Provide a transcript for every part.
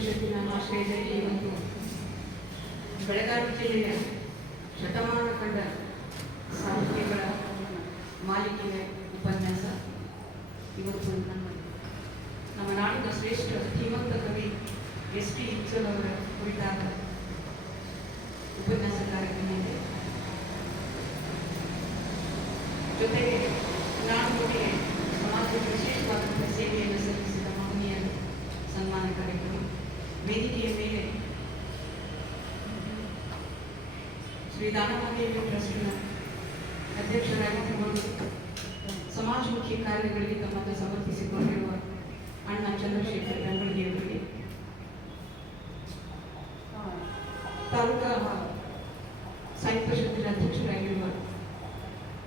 ಪರಿಷತ್ತಿನ ಆಶ್ರಯದಲ್ಲಿ ಇವತ್ತು ಬೆಳಗಾವಿ ಜಿಲ್ಲೆಯ ಶತಮಾನ ಕಂಡ ಸಾಹಿತ್ಯಗಳ ಮಾಲಿಕೆಯ ಉಪನ್ಯಾಸ ಇವತ್ತು ನಮ್ಮ ನಾಡಿನ ಶ್ರೇಷ್ಠ ಧೀಮಂತ ಕವಿ ಎಸ್ ಟಿ ಇಂಚಲ್ ಅವರ ಕುರಿತಾದ ಉಪನ್ಯಾಸ ಕಾರ್ಯಕ್ರಮ ಇದೆ. ಜೊತೆಗೆ ನಾಡಿಗೆ ಸಮಾಜದ ವಿಶೇಷವಾದಂತಹ ಸೇವೆಯನ್ನು ಸಲ್ಲಿಸಿದ ಮಹನೀಯರ ಸನ್ಮಾನ ಕಾರ್ಯಕ್ರಮ. ವೇದಿಕೆಯ ಮೇಲೆ ಶ್ರೀ ದಾನಮಹಾದೇವಿ ಟ್ರಸ್ಟ್ನ ಅಧ್ಯಕ್ಷರಾಗಿರುವುದು ಸಮಾಜಮುಖಿ ಕಾರ್ಯಗಳಿಗೆ ತಮ್ಮನ್ನು ಸಮರ್ಪಿಸಿಕೊಂಡಿರುವ ಅಣ್ಣ ಚಂದ್ರಶೇಖರ್ ಗಂಗಳಗಿಯವರಿಗೆ, ತಾಲೂಕಾ ಸಾಹಿತ್ಯ ಪರಿಷತ್ತಿನ ಅಧ್ಯಕ್ಷರಾಗಿರುವ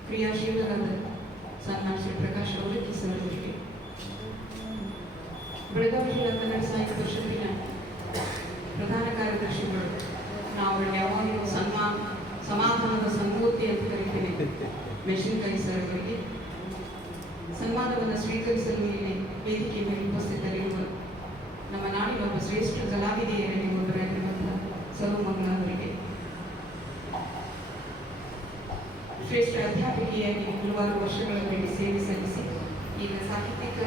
ಕ್ರಿಯಾಶೀಲರಾದ ಸನ್ಮಾನ್ಯ ಶ್ರೀ ಪ್ರಕಾಶ್ ಅವರಿಗೆ ಸರ್ ಅವರಿಗೆ, ಬೆಳಗಾವಿ ಜಿಲ್ಲಾ ಕನ್ನಡ ಸಾಹಿತ್ಯ ಪರಿಷತ್ತಿನ ಪ್ರಧಾನ ಕಾರ್ಯದರ್ಶಿಗಳು, ನಾವು ಯಾವಾಗಲೂ ಸಮಾಧಾನದ ಸಂಗೂತಿ ಅಂತ ಕರಿತೇನೆ, ಮೆಣಸಿನಕಾಯಿ ಸರ್ ಅವರಿಗೆ ಸನ್ಮಾನವನ್ನು ಸ್ವೀಕರಿಸಲು ಇಲ್ಲಿ ವೇದಿಕೆ ಮೇಲೆ ಉಪಸ್ಥಿತರಿರುವ ನಮ್ಮ ನಾಡಿನ ಒಬ್ಬ ಶ್ರೇಷ್ಠ ಕಲಾವಿದೆಯರಲ್ಲಿ ಒಬ್ಬರಾಗಿರುವಂತಹ ಸರ್ವಮಂಗಳ ಅವರಿಗೆ, ಶ್ರೇಷ್ಠ ಅಧ್ಯಾಪಕಿಯಾಗಿ ಹಲವಾರು ವರ್ಷಗಳಲ್ಲಿ ಸೇವೆ ಸಲ್ಲಿಸಿ ಈಗ ಸಾಹಿತ್ಯಿಕ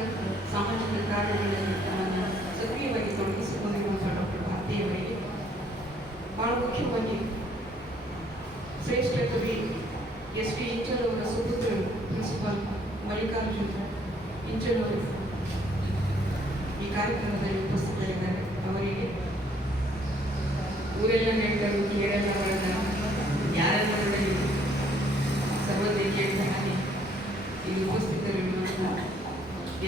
ಸಾಮಾಜಿಕ ಕಾರ್ಯಗಳಲ್ಲಿ ತಮ್ಮನ್ನು ಸಕ್ರಿಯವಾಗಿ ತೊಡಗಿಸಿಕೊಂಡಿರುವಂತಹ ಡಾಕ್ಟರ್ ಭಾರತಿಯವರಿಗೆ, ಬಹಳ ಮುಖ್ಯವಾಗಿ ಶ್ರೇಷ್ಠ ಕವಿ ಎಸ್ ಟಿ ಇಂಚಲ್ ಅವರ ಸುಪುತ್ರರು ಪ್ರಿನ್ಸಿಪಾಲ್ ಮಲ್ಲಿಕಾರ್ಜುನ್ ಇಂಚಲ್ ಅವರು ಈ ಕಾರ್ಯಕ್ರಮದಲ್ಲಿ ಉಪಸ್ಥಿತರಿದ್ದಾರೆ. ಅವರಿಗೆ ಊರೆಲ್ಲ ಹೇಳಿದರು ಕೇಳಲ್ಲ ಯಾರೆಲ್ಲ ನೋಡಲಿ ಸರ್ವದೇ ಕೇಳಿದ ಹಾಗೆ ಇಲ್ಲಿ ಉಪಸ್ಥಿತರಿರುವಂತಹ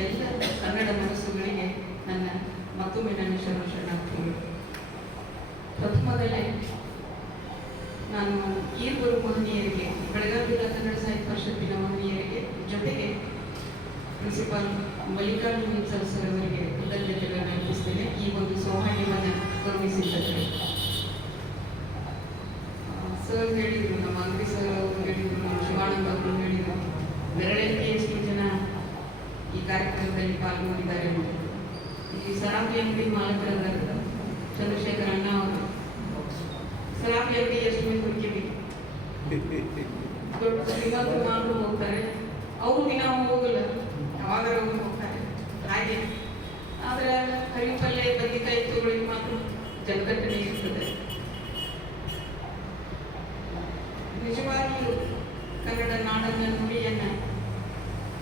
ಎಲ್ಲ ಕನ್ನಡ ಮನಸ್ಸುಗಳಿಗೆ ನನ್ನ ಮತ್ತೊಮ್ಮೆ ನನ್ನ ಶರಣಾರ್ಥಿಗಳು. ಪ್ರಥಮದಲ್ಲೇ ನಾನು ಈರ್ವರು ಮಹನೀಯರಿಗೆ, ಬೆಳಗಾವಿ ಜಿಲ್ಲಾ ಕನ್ನಡ ಸಾಹಿತ್ಯ ಪರಿಷತ್ತಿನ ಮಹನೀಯರಿಗೆ, ಜೊತೆಗೆ ಪ್ರಿನ್ಸಿಪಾಲ್ ಮಲ್ಲಿಕಾರ್ಜುನ್ ಇಂಚಲ್ ಸರ್ ಅವರಿಗೆ ಕೃತಜ್ಞತೆಗಳನ್ನು ಅರ್ಪಿಸ್ತೇನೆ ಈ ಒಂದು ಸೌಹಾರ್ದವನ್ನು ಗಮನಿಸಿದ್ದಾರೆ. ಸರ್ ಹೇಳಿದರು, ನಮ್ಮ ಅಂಗಡಿ ಸರ್ ಅವರು ಹೇಳಿದರು, ನಮ್ಮ ಶಿವಾನಂದ ಅವರು ಹೇಳಿದರು, ಬೆರಳೆಣಿಕೆಯಷ್ಟು ಜನ ಈ ಕಾರ್ಯಕ್ರಮದಲ್ಲಿ ಪಾಲ್ಗೊಂಡಿದ್ದಾರೆ ಅಂತ. ಈ ಸರಾಫಿ ಅಂಗಡಿ ಮಾಲಕರಾದ ಚಂದ್ರಶೇಖರ್ ಅಣ್ಣ ಅವರು ಸರಾಫಿ ಅಂಗಡಿ ಎಷ್ಟು ಮಂದಿ ಹುಡುಕಿಬೇಕು, ದೊಡ್ಡ ಶ್ರೀಮಂತರು ಮಾತ್ರ ಹೋಗ್ತಾರೆ, ಅವರು ದಿನ ಹೋಗಲ್ಲ, ಯಾವಾಗ ಹೋಗ್ತಾರೆ ಹಾಗೆ. ಆದರೆ ಕರಿ ಪಲ್ಯ ಬದ್ನಿಕಾಯಿ ತಗೊಳ್ಳಿಗೆ ಮಾತ್ರ ಜನಕಟ್ಟಣೆ ಇರ್ತದೆ. ನಿಜವಾಗಿಯೂ ಕನ್ನಡ ನಾಡನ್ನ ನುಡಿಯನ್ನ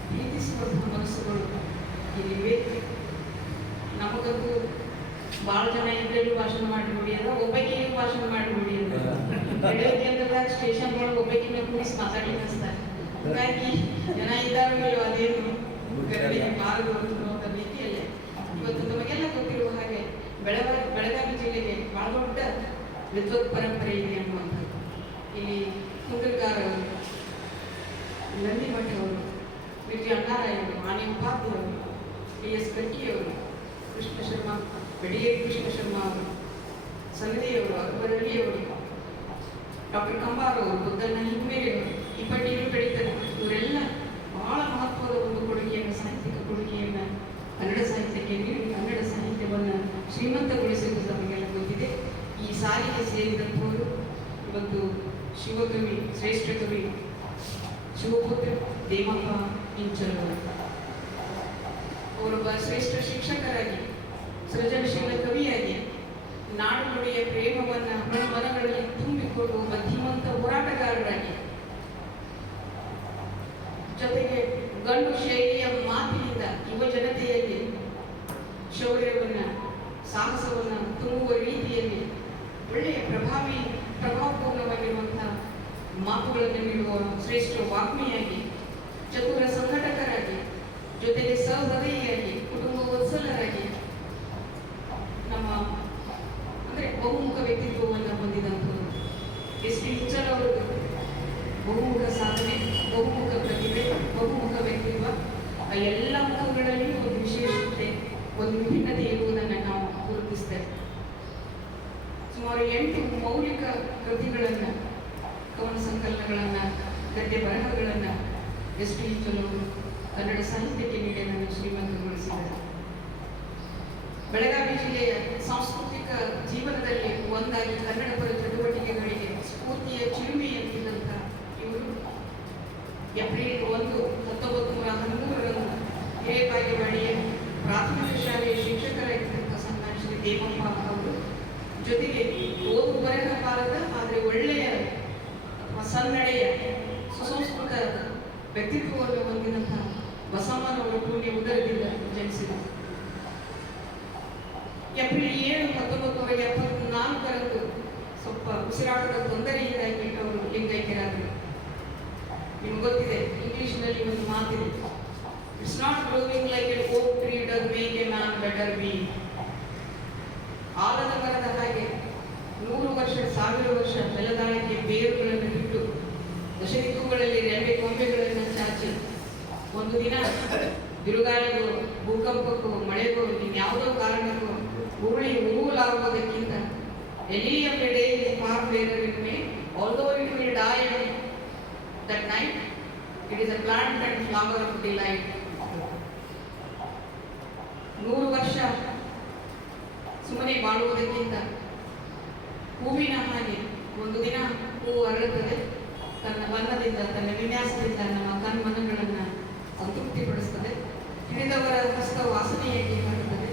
ಪ್ರೀತಿಸುವಂತಹ ಮನಸ್ಸುಗಳು ಇಲ್ಲಿವೆ. ನಮಗಂತೂ ಭಾಳ ಜನ ಇದ್ರಲ್ಲಿ ಭಾಷಣ ಮಾಡಿ ನೋಡಿ ಅದ, ಒಬ್ಬಾಕಿಗೆ ಭಾಷಣ ಮಾಡಿ ನೋಡಿ ಅದ, ಕೇಂದ್ರದಾಗ ಸ್ಟೇಷನ್ ಒಳಗೆ ಒಬ್ಬಾಕಿನ ಕೂಡಿಸಿ ಮಾತಾಡ್ಲಿಕ್ಕೆ ಹಚ್ತಾರೆ. ಹಾಗಾಗಿ ಜನ ಇದ್ದಾರೋ ಅದೇನು ಬಾರದು ಅನ್ನೋ ರೀತಿಯಲ್ಲೇ ಇವತ್ತು ನಮಗೆಲ್ಲ ಗೊತ್ತಿರುವ ಹಾಗೆ ಬೆಳಗಾವಿ ಜಿಲ್ಲೆಗೆ ಬಹಳ ದೊಡ್ಡ ವಿದ್ವತ್ ಪರಂಪರೆ ಇದೆ ಅನ್ನುವಂಥದ್ದು. ಇಲ್ಲಿ ಕುಂದಲ್ಗಾರ್ ಅವರು, ನಂದಿಮಠ ಅವರು, ವಿಜಯ ಅಣ್ಣಾರಾಯ ಅವರು, ಆನೆ ಉಪಾಧ್ಯ ಅವರು, ಡಿ ಎಸ್ ಕರ್ಕಿಯವರು, ಕೃಷ್ಣ ಶರ್ಮಾ, ಬೆಡಿಯೇರಿ ಕೃಷ್ಣ ಶರ್ಮಾ ಅವರು, ಸನದಿಯವರು, ಅಕ್ಬರಳ್ಳಿಯವರು, ಡಾಕ್ಟರ್ ಕಂಬಾರ್ ಅವರು, ಬುದ್ಧನ ಹಿಮ್ಮೇಲೆಯವರು, ಈ ಪಟ್ಟಿಯನ್ನು ಬೆಳೀತಾರೆ. ಇವರೆಲ್ಲ ಬಹಳ ಮಹತ್ವದ ಒಂದು ಕೊಡುಗೆಯನ್ನು, ಸಾಹಿತ್ಯಿಕ ಕೊಡುಗೆಯನ್ನು ಕನ್ನಡ ಸಾಹಿತ್ಯಕ್ಕೆ ನೀಡಿ ಕನ್ನಡ ಸಾಹಿತ್ಯವನ್ನು ಶ್ರೀಮಂತಗೊಳಿಸುವುದು ನಮಗೆಲ್ಲ ಗೊತ್ತಿದೆ. ಈ ಸಾಲಿಗೆ ಸೇರಿದಂಥವರು ಇವತ್ತು ಶಿವಕವಿ, ಶ್ರೇಷ್ಠ ಕವಿ ಶಿವಪುತ್ರ ದೇವಪ್ಪ ಇಂಚಲ್ ಅವರೊಬ್ಬ ಶ್ರೇಷ್ಠ ಶಿಕ್ಷಕರಾಗಿ, ಸೃಜನಶೀಲ ಕವಿಯಾಗಿ, ನಾಡು ನುಡಿಯ ಪ್ರೇಮವನ್ನು ಮನಗಳಲ್ಲಿ ತುಂಬಿಕೊಳ್ಳುವ ಧೀಮಂತ ಹೋರಾಟಗಾರರಾಗಿ, ಜೊತೆಗೆ ಗಂಡು ಶೈಲಿಯ ಮಾತಿನಿಂದ ಯುವ ಜನತೆಯಲ್ಲಿ ಶೌರ್ಯವನ್ನು, ಸಾಹಸವನ್ನು ತುಂಬುವ ರೀತಿಯಲ್ಲಿ ಒಳ್ಳೆಯ ಪ್ರಭಾವಪೂರ್ಣವಾಗಿರುವಂತಹ ಮಾತುಗಳನ್ನು ನೀಡುವ ಶ್ರೇಷ್ಠ ವಾಗ್ಮಿಯಾಗಿ, ಚತುರ ಸಂಘಟಕರಾಗಿ, ಜೊತೆಗೆ ಸಹೃದಯಿಯಾಗಿ, ಕುಟುಂಬ ವತ್ಸಲರಾಗಿ, ನಮ್ಮ ಅಂದರೆ ಬಹುಮುಖ ವ್ಯಕ್ತಿತ್ವವನ್ನು ಹೊಂದಿದಂಥವರು ಎಸ್ ಟಿ ಇಂಚಲ್ ಅವರು. ಬಹುಮುಖ ಸಾಧನೆ, ಬಹುಮುಖ ಪ್ರತಿಭೆ, ಬಹುಮುಖ ವ್ಯಕ್ತಿತ್ವ, ಆ ಎಲ್ಲ ಮುಖಗಳಲ್ಲಿಯೂ ಒಂದು ವಿಶೇಷತೆ, ಒಂದು ವಿಭಿನ್ನತೆ ಇರುವುದನ್ನು ನಾವು ಗುರುತಿಸ್ತೇವೆ. ಸುಮಾರು 8 ಮೌಲಿಕ ಕೃತಿಗಳನ್ನು, ಕವನ ಸಂಕಲನಗಳನ್ನು, ಗದ್ಯ ಬರಹಗಳನ್ನು ಎಸ್ ಟಿ ಇಂಚಲ್ ಅವರು ಕನ್ನಡ ಸಾಹಿತ್ಯಕ್ಕೆ ನೀಡಿ ಶ್ರೀಮಂತಗೊಳಿಸಿದ್ದಾರೆ. ಬೆಳಗಾವಿ ಜಿಲ್ಲೆಯ ಸಾಂಸ್ಕೃತಿಕ ಜೀವನದಲ್ಲಿ ಒಂದಾಗಿ ಕನ್ನಡ ಪರ ಚಟುವಟಿಕೆಗಳಿಗೆ ಸ್ಫೂರ್ತಿಯ ಚಿಲುಮೆಯಂತಿದ್ದಂಥ ಇವರು ಏಪ್ರಿಲ್ 1, 1913 ಹಿರೇಬಾಗೇವಾಡಿಯ ಪ್ರಾಥಮಿಕ ಶಾಲೆಯ ಶಿಕ್ಷಕರಾಗಿದ್ದಂಥ ಸನ್ಮಾನ್ಯ ಶ್ರೀ ದೇವಪ್ಪ ಅವರು, ಜೊತೆಗೆ ಓದು ಬರಹ ಬಾರದ ಆದರೆ ಒಳ್ಳೆಯ ಸನ್ನಡೆಯ ಸುಸಂಸ್ಕೃತ ವ್ಯಕ್ತಿತ್ವವನ್ನು ಹೊಂದಿದಂತಹ ಬಸಮ್ಮನವರ ಪುಣ್ಯ ಉದರದಿಂದ ಜನಿಸಿದರು. ಏಪ್ರಿಲ್ 7, 1974 ಸ್ವಲ್ಪ ಉಸಿರಾಟದ ತೊಂದರೆಯಿಂದಾಗಿ ಅವರು ಲಿಂಗೈಕ್ಯರಾದರು. ನಿಮ್ಗೆ ಗೊತ್ತಿದೆ, ಇಂಗ್ಲಿಷ್ನಲ್ಲಿ ಒಂದು ಮಾತಿದೆ, it's not growing like a oak tree does make a man better be. ಆಲದ ಮರದ ಹಾಗೆ 100 ವರ್ಷ 1000 ವರ್ಷ ಬೆಳೆದಾಳಕ್ಕೆ ಬೇರುಗಳನ್ನು ಬಿಟ್ಟು ದಶದಿಕ್ಕುಗಳಲ್ಲಿ ರೆಂಬೆ ಕೊಂಬೆಗಳನ್ನು ಚಾಚಿ ಒಂದು ದಿನ ಬಿರುಗಾಳಿಗೂ ಭೂಕಂಪಕ್ಕೂ ಮಳೆಗೂ ಇನ್ಯಾವುದೋ ಕಾರಣಕ್ಕೂ ಉರುಳಿ ಉರುಳಾಗುವುದಕ್ಕಿಂತ ಎಲ್ಲಿ of a day is far better in May, although it will die that night, it is a plant and flower of delight. 100 ವರ್ಷ ಸುಮ್ಮನೆ ಬಾಳುವುದಕ್ಕಿಂತ ಹೂವಿನ ಹಾಗೆ ಒಂದು ದಿನ ಹೂವು ಅರಳುತ್ತದೆ, ತನ್ನ ಬಣ್ಣದಿಂದ ತನ್ನ ವಿನ್ಯಾಸದಿಂದ ನಮ್ಮ ಕಣ್ಮನಗಳನ್ನು ಸಂತೃಪ್ತಿಪಡಿಸುತ್ತದೆ, ಹಿಡಿದವರ ಹಸ್ತ ವಾಸನೆಯಾಗಿ ಮಾಡುತ್ತದೆ,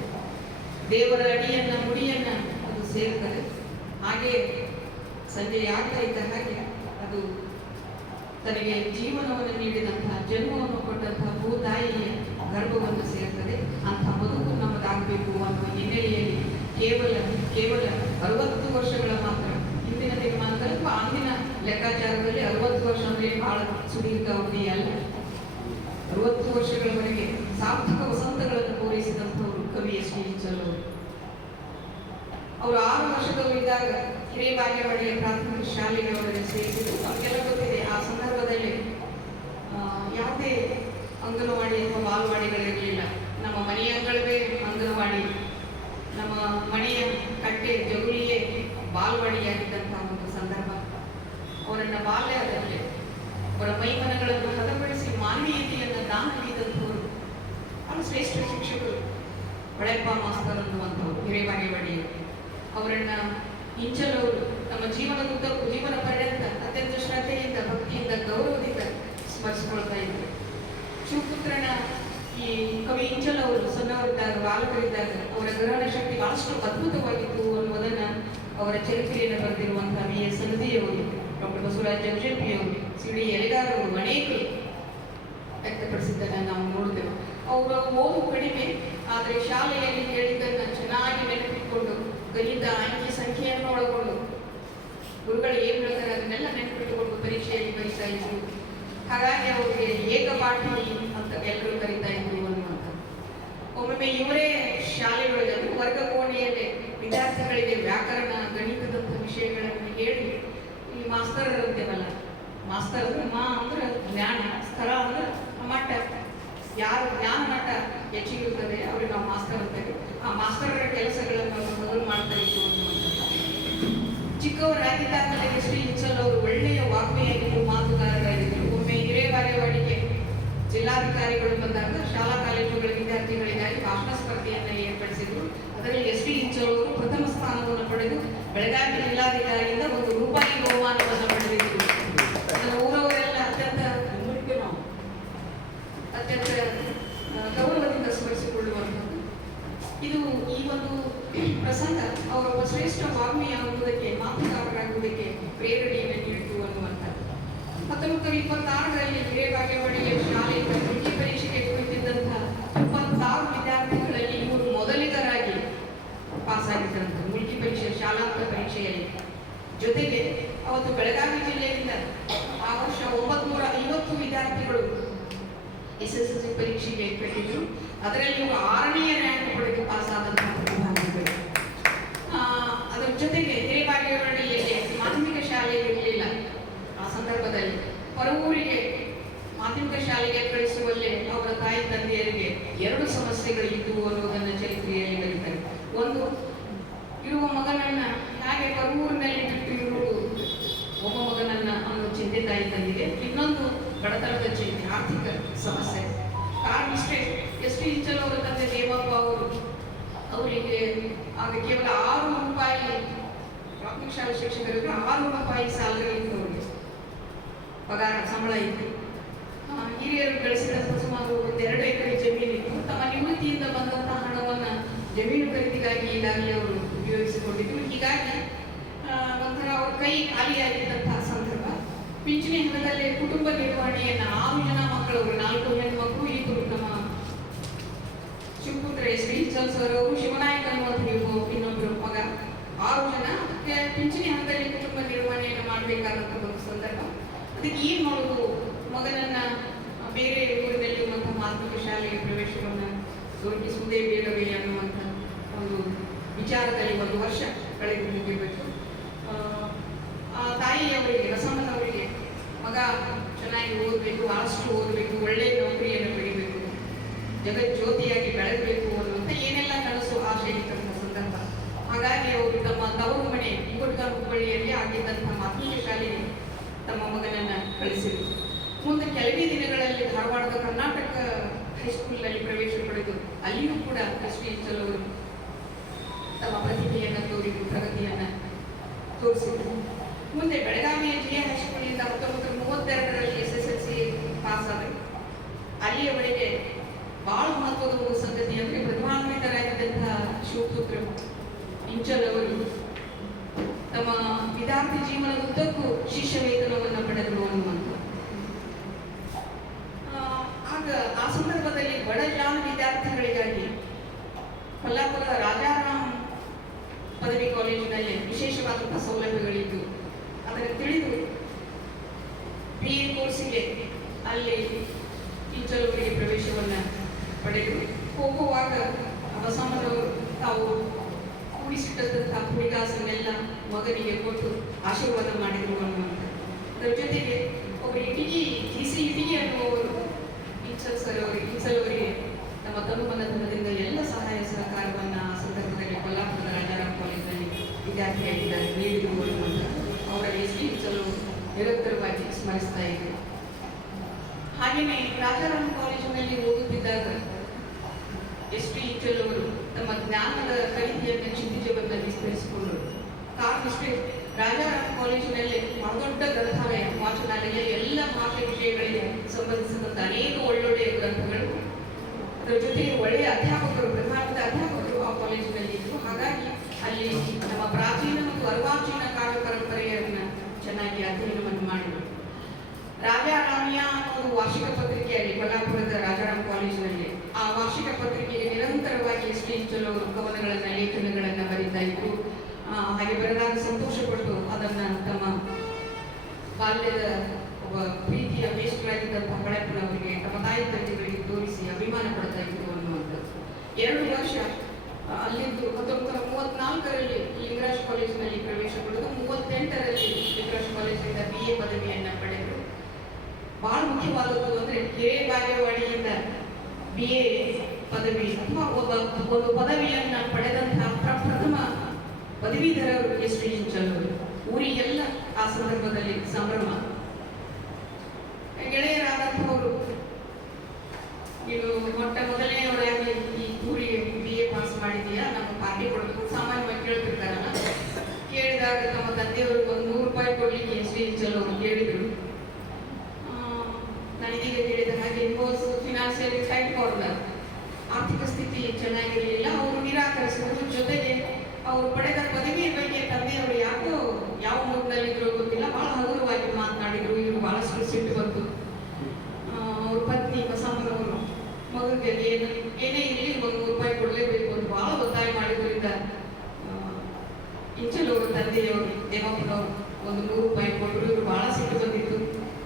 ದೇವರ ಅಡಿಯನ್ನ ಮುಡಿಯನ್ನ ಅದು ಸೇರುತ್ತದೆ. ಹಾಗೆ ಸಂಜೆ ಆಗ್ತಾ ಇದ್ದ ಹಾಗೆ ಅದು ತನಗೆ ಜೀವನವನ್ನು ನೀಡಿದಂತಹ ಜನ್ಮವನ್ನು ಕೊಟ್ಟಂತಹ ಭೂತಾಯಿಯ ಗರ್ಭವನ್ನು ಸೇರ್ತದೆ. ಅಂಥ ಬದುಕು ನಮ್ಮದಾಗಬೇಕು ಅನ್ನುವ ಹಿನ್ನೆಲೆಯಲ್ಲಿ ಕೇವಲ 60 ವರ್ಷಗಳ ಮಾತ್ರ ಹಿಂದಿನ ದಿನಮಾನದಲ್ಲಿ ಅಂದಿನ ಲೆಕ್ಕಾಚಾರದಲ್ಲಿ 60 ವರ್ಷ ಅಂದರೆ ಬಹಳ ಸುದೀರ್ಘ ಅವಧಿ ಅಲ್ಲ. 60 ವರ್ಷಗಳವರೆಗೆ ಸಾರ್ಥಕ ವಸಂತಗಳನ್ನು ಪೂರೈಸಿದಂಥವರು ಕವಿ ಎಸ್ ಟಿ ಇಂಚಲವರು. ಅವರು 6 ವರ್ಷದವರಿದ್ದಾಗ ಹಿರೇಬಾಗೇವಾಡಿಯ ಪ್ರಾಥಮಿಕ ಶಾಲೆಗೆ ಅವರನ್ನು ಸೇರಿಸಿದರು. ನಮಗೆಲ್ಲ ಗೊತ್ತಿದೆ, ಆ ಸಂದರ್ಭದಲ್ಲಿ ಯಾವುದೇ ಅಂಗನವಾಡಿ ಅಥವಾ ಬಾಲವಾಡಿಗಳಿರಲಿಲ್ಲ. ನಮ್ಮ ಮನೆಯ ಅಂಗಳವೇ ಅಂಗನವಾಡಿ, ನಮ್ಮ ಮನೆಯ ಕಟ್ಟೆ ಜಗುಲಿಯೇ ಬಾಲವಾಡಿಯಾಗಿದ್ದಂತಹ ಒಂದು ಸಂದರ್ಭ. ಅವರನ್ನ ಬಾಲ್ಯದಲ್ಲಿ ಅವರ ಮೈಮನಗಳನ್ನು ಹದಪಡಿಸಿ ಮಾನವೀಯತೆಯನ್ನು ದಾನ ನೀಡಿದಂಥವರು ಅವರು ಶ್ರೇಷ್ಠ ಶಿಕ್ಷಕರು ಹೊಳೆಪ್ಪ ಮಾಸ್ತರ್ ಅನ್ನುವಂಥವ್ರು ಹಿರೇಬಾಗೇವಾಡಿಯವರು. ಅವರನ್ನ ಇಂಚಲವರು ನಮ್ಮ ಜೀವನದುದ್ದಕ್ಕೂ ಜೀವನ ಪರ್ಯಂತ ಅತ್ಯಂತ ಶ್ರದ್ಧೆಯಿಂದ ಭಕ್ತಿಯಿಂದ ಗೌರವದಿಂದ ಸ್ಮರಿಸಿಕೊಳ್ತಾ ಇದ್ದಾರೆ. ಶಿವಪುತ್ರನ ಈ ಕವಿ ಇಂಚಲ್ ಅವರು ಸಣ್ಣವರಿದ್ದಾಗ ಬಾಲಕರಿದ್ದಾಗ ಅವರ ಗ್ರಹಣ ಶಕ್ತಿ ಬಹಳಷ್ಟು ಅದ್ಭುತವಾಗಿತ್ತು ಅನ್ನುವುದನ್ನ ಅವರ ಚರಿತ್ರೆಯನ್ನು ಬರೆದಿರುವಂತಹ ವಿ ಎಸ್ ಸನದಿಯವರು, ಡಾಕ್ಟರ್ ಬಸವರಾಜ ಜಗಜೆಪಿಯವರು, ಸಿ ಡಿ ಎಲೆಗಾರ್ ಅವರು ಅನೇಕರು ವ್ಯಕ್ತಪಡಿಸಿದ್ದನ್ನು ನಾವು ನೋಡಿದೆವು. ಅವರ ಓದು ಕಡಿಮೆ, ಆದರೆ ಶಾಲೆಯಲ್ಲಿ ಹೇಳಿದ್ದನ್ನ ಚೆನ್ನಾಗಿ ನೆನಪಿಟ್ಟುಕೊಂಡು ಗಣಿತ ಅಂಕಿ ಸಂಖ್ಯೆಯನ್ನು ಒಳಗೊಂಡು ಗುರುಗಳು ಏನು ಹೇಳ್ತಾರೆ ಅದನ್ನೆಲ್ಲ ನೆನಪಿಟ್ಟುಕೊಂಡು ಪರೀಕ್ಷೆಯಲ್ಲಿ ಬರೀತಾ ಇದ್ರು. ಹಾಗಾಗಿ ಅವರಿಗೆ ಏಕಪಾಠಿ ಅಂತ ಎಲ್ಲರೂ ಕರೀತಾ ಇದ್ರು ಅನ್ನುವಂಥ. ಒಮ್ಮೊಮ್ಮೆ ಇವರೇ ಶಾಲೆಗಳಿಗೆ ವರ್ಗ ಕೋಣೆಯಲ್ಲೇ ವಿದ್ಯಾರ್ಥಿಗಳಿಗೆ ವ್ಯಾಕರಣ ಗಣಿತದಂಥ ವಿಷಯಗಳನ್ನು ಹೇಳಿ, ಈ ಮಾಸ್ತರ್ ಅಂತೇವಲ್ಲ, ಮಾಸ್ತರ್ ಅಂದ್ರೆ ಮಾ ಅಂದ್ರೆ ಜ್ಞಾನ, ಸ್ಥಳ ಅಂದ್ರೆ ಮಟ್ಟ, ಯಾರ ಜ್ಞಾನ ಮಟ್ಟ ಹೆಚ್ಚಿಗಿರುತ್ತದೆ ಅವ್ರಿಗೆ ನಾವು ಮಾಸ್ತರ್ ಅಂತೇವೆ. ಆ ಮಾಸ್ತರ್ಗಳ ಕೆಲಸಗಳನ್ನು ಮೊದಲು ಮಾಡ್ತಾ ಇದ್ರು ಅನ್ನುವಂಥದ್ದು. ಚಿಕ್ಕವರಾಗಿದ್ದಾಗಲೇ ಎಸ್ ಟಿ ಇಂಚಲ್ ಅವರು ಒಳ್ಳೆಯ ವಾಗ್ಮಿಯಾಗಿದ್ದರು, ಮಾತುಗಾರರಾಗಿದ್ದರು. ಒಮ್ಮೆ ಹಿರೇಬಾಗೇವಾಡಿಗೆ ಜಿಲ್ಲಾಧಿಕಾರಿಗಳು ಬಂದಾಗ ಶಾಲಾ ಕಾಲೇಜುಗಳ ವಿದ್ಯಾರ್ಥಿಗಳಿಗಾಗಿ ಭಾಷಣ ಸ್ಪರ್ಧೆಯನ್ನು ಏರ್ಪಡಿಸಿದ್ರು. ಅದರಲ್ಲಿ ಎಸ್ ಟಿ ಇಂಚಲ್ ಅವರು ಪ್ರಥಮ ಸ್ಥಾನವನ್ನು ಪಡೆದು ಬೆಳಗಾವಿ ಜಿಲ್ಲಾಧಿಕಾರಿಯಿಂದ ₹1 ಬಹುಮಾನವನ್ನು ಪಡೆದಿದ್ರು. ಅದನ್ನು ಊರವರೆಲ್ಲ ಅತ್ಯಂತ ಗೌರವದಿಂದ ಸ್ಮರಿಸಿಕೊಳ್ಳುವಂಥದ್ದು. ಇದು ಈ ಒಂದು ಪ್ರಸಂಗ ಅವರೊಬ್ಬ ಶ್ರೇಷ್ಠ ವಾಗ್ಮಿಯಾಗುವುದಕ್ಕೆ, ಮಾತುಗಾರರಾಗುವುದಕ್ಕೆ ಪ್ರೇರಣೆಯನ್ನು ನೀಡಿತು ಅನ್ನುವಂಥದ್ದು. 1926ರಲ್ಲಿ ಹಿರೇಬಾಗೇವಾಡಿಯ ಶಾಲೆಯಿಂದ ವೃತ್ತಿ ಪರೀಕ್ಷೆಗೆ ಕುಳಿತಿದ್ದಂತಹ 26 ವಿದ್ಯಾರ್ಥಿಗಳಲ್ಲಿ ಇವರು ಮೊದಲಿಗರಾಗಿ ಪಾಸ್ ಆಗಿದ್ದಂಥ ಮುಲ್ಕಿ ಪರೀಕ್ಷೆ, ಶಾಲಾಂತ ಪರೀಕ್ಷೆಯಲ್ಲಿ. ಜೊತೆಗೆ ಅವತ್ತು ಬೆಳಗಾವಿ ಜಿಲ್ಲೆಯಿಂದ ಆ ವರ್ಷ 950 ವಿದ್ಯಾರ್ಥಿಗಳು SSLC ಪರೀಕ್ಷೆಗೆ ಕಟ್ಟಿದ್ರು. ಅದರಲ್ಲಿ ಇವರು 6ನೇ ರ್ಯಾಂಕ್ ಪಡೆದು ಪಾಸ್ ಆದಂತಹ ವಿದ್ಯಾರ್ಥಿಗಳು. ಅದರ ಜೊತೆಗೆ ಹಿರೇಬಾಗೇವಾಡಿಯಲ್ಲಿ ಮಾಧ್ಯಮಿಕ ಶಾಲೆ ಇರಲಿಲ್ಲ. ಆ ಸಂದರ್ಭದಲ್ಲಿ ಹೊರಗೂರಿಗೆ ಮಾಧ್ಯಮಿಕ ಶಾಲೆಗೆ ಕಳಿಸುವಲ್ಲಿ ಅವರ ತಾಯಿ ತಂದೆಯರಿಗೆ 2 ಸಮಸ್ಯೆಗಳಿದ್ದವು ಅನ್ನೋದನ್ನು ಚರಿತ್ರೆಯಲ್ಲಿ ಬರೀತಾರೆ. ಒಂದು, ಇರುವ ಮಗನನ್ನ ಹಾಗೆ ಹೊರಗೂರಿನಲ್ಲಿ ಬಿಟ್ಟು ಇರುವುದು ಒಬ್ಬ ಮಗನನ್ನ ಅನ್ನೋ ಚಿಂತೆ ತಾಯಿ ತಂದಿದೆ. ಇನ್ನೊಂದು, ಬಡತನದ ಚಿಂತೆ, ಆರ್ಥಿಕ ಸಮಸ್ಯೆ. ಕಾರಣ ಇಷ್ಟೇ, ಎಸ್ ಟಿ ಇಂಚಲ್ ಅವರ ತಂದೆ ದೇವಪ್ಪ ಅವರು ಅವರಿಗೆ ಆಗ ಕೇವಲ 6 ರೂಪಾಯಿ ಪ್ರಾಥಮಿಕ ಶಾಲಾ ಶಿಕ್ಷಕರಿಗೆ 6 ರೂಪಾಯಿ ಸ್ಯಾಲರಿ ಇತ್ತು, ಅವರಿಗೆ ಪಗಾರ ಸಂಬಳ ಇತ್ತು. ಹಿರಿಯರು ಗಳಿಸಿದಂಥ ಸುಮಾರು 1-2 ಎಕರೆ ಜಮೀನಿತ್ತು. ತಮ್ಮ ನಿವೃತ್ತಿಯಿಂದ ಬಂದಂತಹ ಹಣವನ್ನು ಜಮೀನು ಖರೀದಿಗಾಗಿ ಈಗಾಗಲೇ ಅವರು ಉಪಯೋಗಿಸಿಕೊಂಡಿದ್ರು. ಹೀಗಾಗಿ ಒಂಥರ ಅವ್ರ ಕೈ ಖಾಲಿಯಾಗಿದ್ದಂತಹ ಸಂದರ್ಭ. ಪಿಂಚಣಿ ಹಣದಲ್ಲೇ ಕುಟುಂಬ ನಿರ್ವಹಣೆಯನ್ನು 6 ಜನ ಮಕ್ಕಳು, 4 ಹೆಣ್ಮಕ್ಳು, 2 ನಮ್ಮ ಶಿವಪುತ್ರ ಎಸ್ ಡಿ ಸರ್ ಅವರು, ಶಿವನಾಯಕ್ ಅನ್ನುವಂಥ ಇನ್ನೊಬ್ಬರು ಮಗ, 6 ಜನ. ಅದಕ್ಕೆ ಪಿಂಚಣಿ ಹಣದಲ್ಲಿ ಕುಟುಂಬ ನಿರ್ವಹಣೆಯನ್ನು ಮಾಡಬೇಕಾದಂಥ ಒಂದು ಸಂದರ್ಭ. ಅದಕ್ಕೆ ಏನು ಮಾಡೋದು, ಮಗನನ್ನ ಬೇರೆ ಊರಿನಲ್ಲಿ ಇರುವಂತಹ ಮಾಧ್ಯಮಿಕ ಶಾಲೆಗೆ ಪ್ರವೇಶವನ್ನು ದೊರಕಿಸುವುದೇ ಬೇಡವೇ ಅನ್ನುವಂಥ ಒಂದು ವಿಚಾರದಲ್ಲಿ 1 ವರ್ಷ ಕಳೆದು ಹೋಗಿರಬೇಕು. ಆ ತಾಯಿಯವರಿಗೆ, ರಸಮ್ಮನವರಿಗೆ, ಮಗ ಚೆನ್ನಾಗಿ ಓದಬೇಕು, ಬಹಳಷ್ಟು ಓದಬೇಕು, ಒಳ್ಳೆಯ ನೌಕರಿಯನ್ನು ಪಡಿಬೇಕು, ಜಗಜ್ಯೋತಿಯಾಗಿ ಬೆಳೆಯಬೇಕು ಅನ್ನುವಂಥ ಏನೆಲ್ಲ ಕನಸು ಆಶೆ ಇದ್ದಂಥ ಸಂದರ್ಭ. ಹಾಗಾಗಿ ಅವರು ತಮ್ಮ ತವರು ಮನೆ ಹುಬ್ಬಳ್ಳಿಯಲ್ಲಿ ಆಗಿದ್ದಂತಹ ಮಾಧ್ಯಮಿಕ ಶಾಲೆಗೆ ತಮ್ಮ ಮಗನನ್ನ ಕಳಿಸಿದರು. ಮುಂದೆ ಕೆಲವೇ ದಿನಗಳಲ್ಲಿ ಧಾರವಾಡದ ಕರ್ನಾಟಕ ಹೈಸ್ಕೂಲ್ನಲ್ಲಿ ಪ್ರವೇಶ ಪಡೆದು ಅಲ್ಲಿಯೂ ಕೂಡ ಎಸ್ ಡಿ ಅವರು ತಮ್ಮ ಪ್ರತಿಭೆಯನ್ನು ತೋರಿದು ಪ್ರಗತಿಯನ್ನು ತೋರಿಸಿದರು. ಮುಂದೆ ಬೆಳಗಾವಿಯ ಜಿಎ ಹೈಸ್ಕೂಲಿನಿಂದ 1932ರಲ್ಲಿ SSLC ಪಾಸ್ ಆದರು. ಅಲ್ಲಿಯವರೆಗೆ ಬಹಳ ಮಹತ್ವದ ಒಂದು ಸಂಗತಿ ಅಂದರೆ ಪ್ರತಿಭಾನ್ವಿತರಾಗಿದ್ದಂತಹ ಶಿವಪುತ್ರ ಇಂಚಲ್ ಅವರು ತಮ್ಮ ವಿದ್ಯಾರ್ಥಿ ಜೀವನದುದ್ದಕ್ಕೂ ಶಿಷ್ಯ ವೇತನವನ್ನು ಪಡೆದರು ಅನ್ನುವಂಥ. ಆಗ ಆ ಸಂದರ್ಭದಲ್ಲಿ ಬಡ ಜಾಣ ವಿದ್ಯಾರ್ಥಿಗಳಿಗಾಗಿ ಕೊಲ್ಲಾಪುರದ ರಾಜಾರಾಮ್ ಪದವಿ ಕಾಲೇಜಿನಲ್ಲಿ ವಿಶೇಷವಾದಂತಹ ಸೌಲಭ್ಯಗಳಿದ್ದು ಅದನ್ನು ತಿಳಿದು BA ಕೋರ್ಸಿಗೆ ಅಲ್ಲಿ ಟೀಚರ್ಗಳಿಗೆ ಪ್ರವೇಶವನ್ನು ಪಡೆದು ಹೋಗುವಾಗ ಬಸಮ್ಮನವರು ತಾವು ಕೂಡಿಸಿಟ್ಟಂತಹ ಹುಡಿಗಾಸನ್ನೆಲ್ಲ ಮಗನಿಗೆ ಕೊಟ್ಟು ಆಶೀರ್ವಾದ ಮಾಡಿದರು ಅನ್ನುವಂಥ. ಅದರ ಜೊತೆಗೆ ಒಬ್ಬರು ಇಟಿಗಿ ಅನ್ನುವರು ಇಂಚಲ್ ಅವರಿಗೆ ತಮ್ಮ ತನುಮನದಿಂದ ಎಲ್ಲ ಸಹಾಯ ಸಹಕಾರವನ್ನು ಆ ಸಂದರ್ಭದಲ್ಲಿ ಕೊಲ್ಲಾಪುರದ ರಾಜಾರಾಮ್ ಕಾಲೇಜಿನಲ್ಲಿ ವಿದ್ಯಾರ್ಥಿಯಾಗಿದ್ದಾರೆ ನೀಡಿದರು ಅನ್ನುವಂಥ ಅವರ ಎಸ್ ಡಿ ಇಂಚಲ್ ನಿರಂತರವಾಗಿ ಸ್ಮರಿಸ್ತಾ ಇದ್ದರು. ಹಾಗೆಯೇ ರಾಜಾರಾಮ್ ಕಾಲೇಜಿನಲ್ಲಿ ಓದುತ್ತಿದ್ದಾಗ ಎಸ್ ಡಿ ಇಂಚಲ್ ಅವರು ತಮ್ಮ ಜ್ಞಾನದ ಕಲಿಕೆಯನ್ನು ಕ್ಷಿತಿಜವನ್ನು ವಿಸ್ತರಿಸಿಕೊಂಡರು. ಕಾರಣಷ್ಟೇ ರಾಜಾರಾಮ್ ಕಾಲೇಜಿನಲ್ಲಿ ದೊಡ್ಡ ಗ್ರಂಥಾಲಯ, ವಾಚನಾಲಯ, ಎಲ್ಲ ಭಾಷೆ ವಿಷಯಗಳಿಗೆ ಸಂಬಂಧಿಸಿದಂಥ ಅನೇಕ ಒಳ್ಳೊಳ್ಳೆಯ ಗ್ರಂಥಗಳು, ಅದರ ಜೊತೆಗೆ ಒಳ್ಳೆಯ ಅಧ್ಯಾಪಕರು, ಪ್ರಧಾನದ ಅಧ್ಯಾಪಕರು ಆ ಕಾಲೇಜಿನಲ್ಲಿ ಇದ್ದರು. ಹಾಗಾಗಿ ಅಲ್ಲಿ ನಮ್ಮ ಪ್ರಾಚೀನ ಮತ್ತು ಅರ್ವಾಚೀನ ಕಾವ್ಯ ಪರಂಪರೆಯನ್ನು ಚೆನ್ನಾಗಿ ಅಧ್ಯಯನವನ್ನು ಮಾಡಿದರು. ರಾಜಾರಾಮಿಯ ಒಂದು ವಾರ್ಷಿಕ ಪತ್ರಿಕೆಯಲ್ಲಿ ಕೊಲ್ಲಾಪುರದ ರಾಜಾರಾಮ್ ಕಾಲೇಜಿನಲ್ಲಿ ಆ ವಾರ್ಷಿಕ ಪತ್ರಿಕೆಗೆ ನಿರಂತರವಾಗಿ ಎಸ್ ಡಿ ಇಂಚಲ್ ಅವರು ಕವನಗಳನ್ನು, ಲೇಖನಗಳನ್ನು ಬರೀತಾ ಇದ್ರು. ಹಾಗೆ ಬರೆದಾಗ ಸಂತೋಷಪಟ್ಟು ಅದನ್ನು ತಮ್ಮ ಬಾಲ್ಯದ ಒಬ್ಬ ಪ್ರೀತಿಯ ಮೇಷ್ಟ್ರಾಗಿದ್ದಂತಹ ಹೊಳೆಪ್ಪನವರಿಗೆ, ತಮ್ಮ ತಾಯಿ ತಂದೆಗಳಿಗೆ ತೋರಿಸಿ ಅಭಿಮಾನ ಪಡ್ತಾ ಇದ್ರು ಅನ್ನುವಂಥದ್ದು. 2 ವರ್ಷ ಅಲ್ಲಿದ್ದು 1934ರಲ್ಲಿ ಲಿಂಗರಾಜ್ ಕಾಲೇಜಿನಲ್ಲಿ ಪ್ರವೇಶ ಪಡೆದು 38ರಲ್ಲಿ ಲಿಂಗರಾಜ್ ಕಾಲೇಜಿನಿಂದ BA ಪದವಿಯನ್ನು ಪಡೆದರು. ಬಹಳ ಮುಖ್ಯವಾದದ್ದು ಅಂದರೆ ಹಿರೇಬಾಗೇವಾಡಿಯಿಂದ BA ಪದವಿ ಅಥವಾ ಒಂದು ಪದವಿಯನ್ನು ಪಡೆದಂತಹ ಪ್ರಥಮ ಪದವೀಧರರು ಎಸ್ ಡಿ ಇಂಚಲ್ ಅವರು. ಊರಿಗೆಲ್ಲ ಆ ಸಂದರ್ಭದಲ್ಲಿ ಸಂಭ್ರಮ. ಗೆಳೆಯರಾದಂಥವರು ಇದು ಮೊದಲನೆಯವರಾಗಿ ಈ ಊರಿಗೆ BA ಪಾಸ್ ಮಾಡಿದೀಯಾ, ನಮ್ಮ ಪಾರ್ಟಿ ಕೊಡಬೇಕು ಸಾಮಾನ್ಯವಾಗಿ ಕೇಳ್ತಿರ್ತಾರಲ್ಲ. ಕೇಳಿದಾಗ ತಮ್ಮ ತಂದೆಯವ್ರಿಗೆ ಒಂದು 100 ರೂಪಾಯಿ ಕೊಡ್ಲಿಕ್ಕೆ ಎಸ್ ಡಿ ಇಂಚಲ್ ಅವರು ಕೇಳಿದರು. ನನಗೀಗ ಹೇಳಿದ ಹಾಗೆ ಫಿನಾನ್ಷಿಯಲಿ ಟೈಟ್ ಕಾರ್ನರ್, ಆರ್ಥಿಕ ಸ್ಥಿತಿ ಚೆನ್ನಾಗಿರಲಿಲ್ಲ. ಅವರು ನಿರಾಕರಿಸಿದ್ರು. ಜೊತೆಗೆ ಅವರು ಪಡೆದ ಪದವಿಯ ಬಗ್ಗೆ ತಂದೆಯವರು ಯಾವ ಮೂಡ್ನಲ್ಲಿದ್ರು ಗೊತ್ತಿಲ್ಲ, ಬಹಳ ಹಗುರವಾಗಿ ಮಾತನಾಡಿದ್ರು. ಇವರು ಬಹಳಷ್ಟು ಸಿಟ್ಟು ಬಂತು. ಅವ್ರ ಪತ್ನಿ ಬಸಮ್ಮನವರು ಮಗುಗೆ ಏನೇ ಇರಲಿ 100 ರೂಪಾಯಿ ಕೊಡಲೇಬೇಕು ಅಂತ ಬಹಳ ಒತ್ತಾಯ ಮಾಡಿದ್ರಿಂದ ಇಂಚಲ್ ಅವರು ತಂದೆಯವರು ದೇವಪ್ಪನವರು ಒಂದು 100 ರೂಪಾಯಿ ಕೊಟ್ಟರು. ಇವರು ಬಹಳ ಸಿಟ್ಟು ಬಂದಿತ್ತು.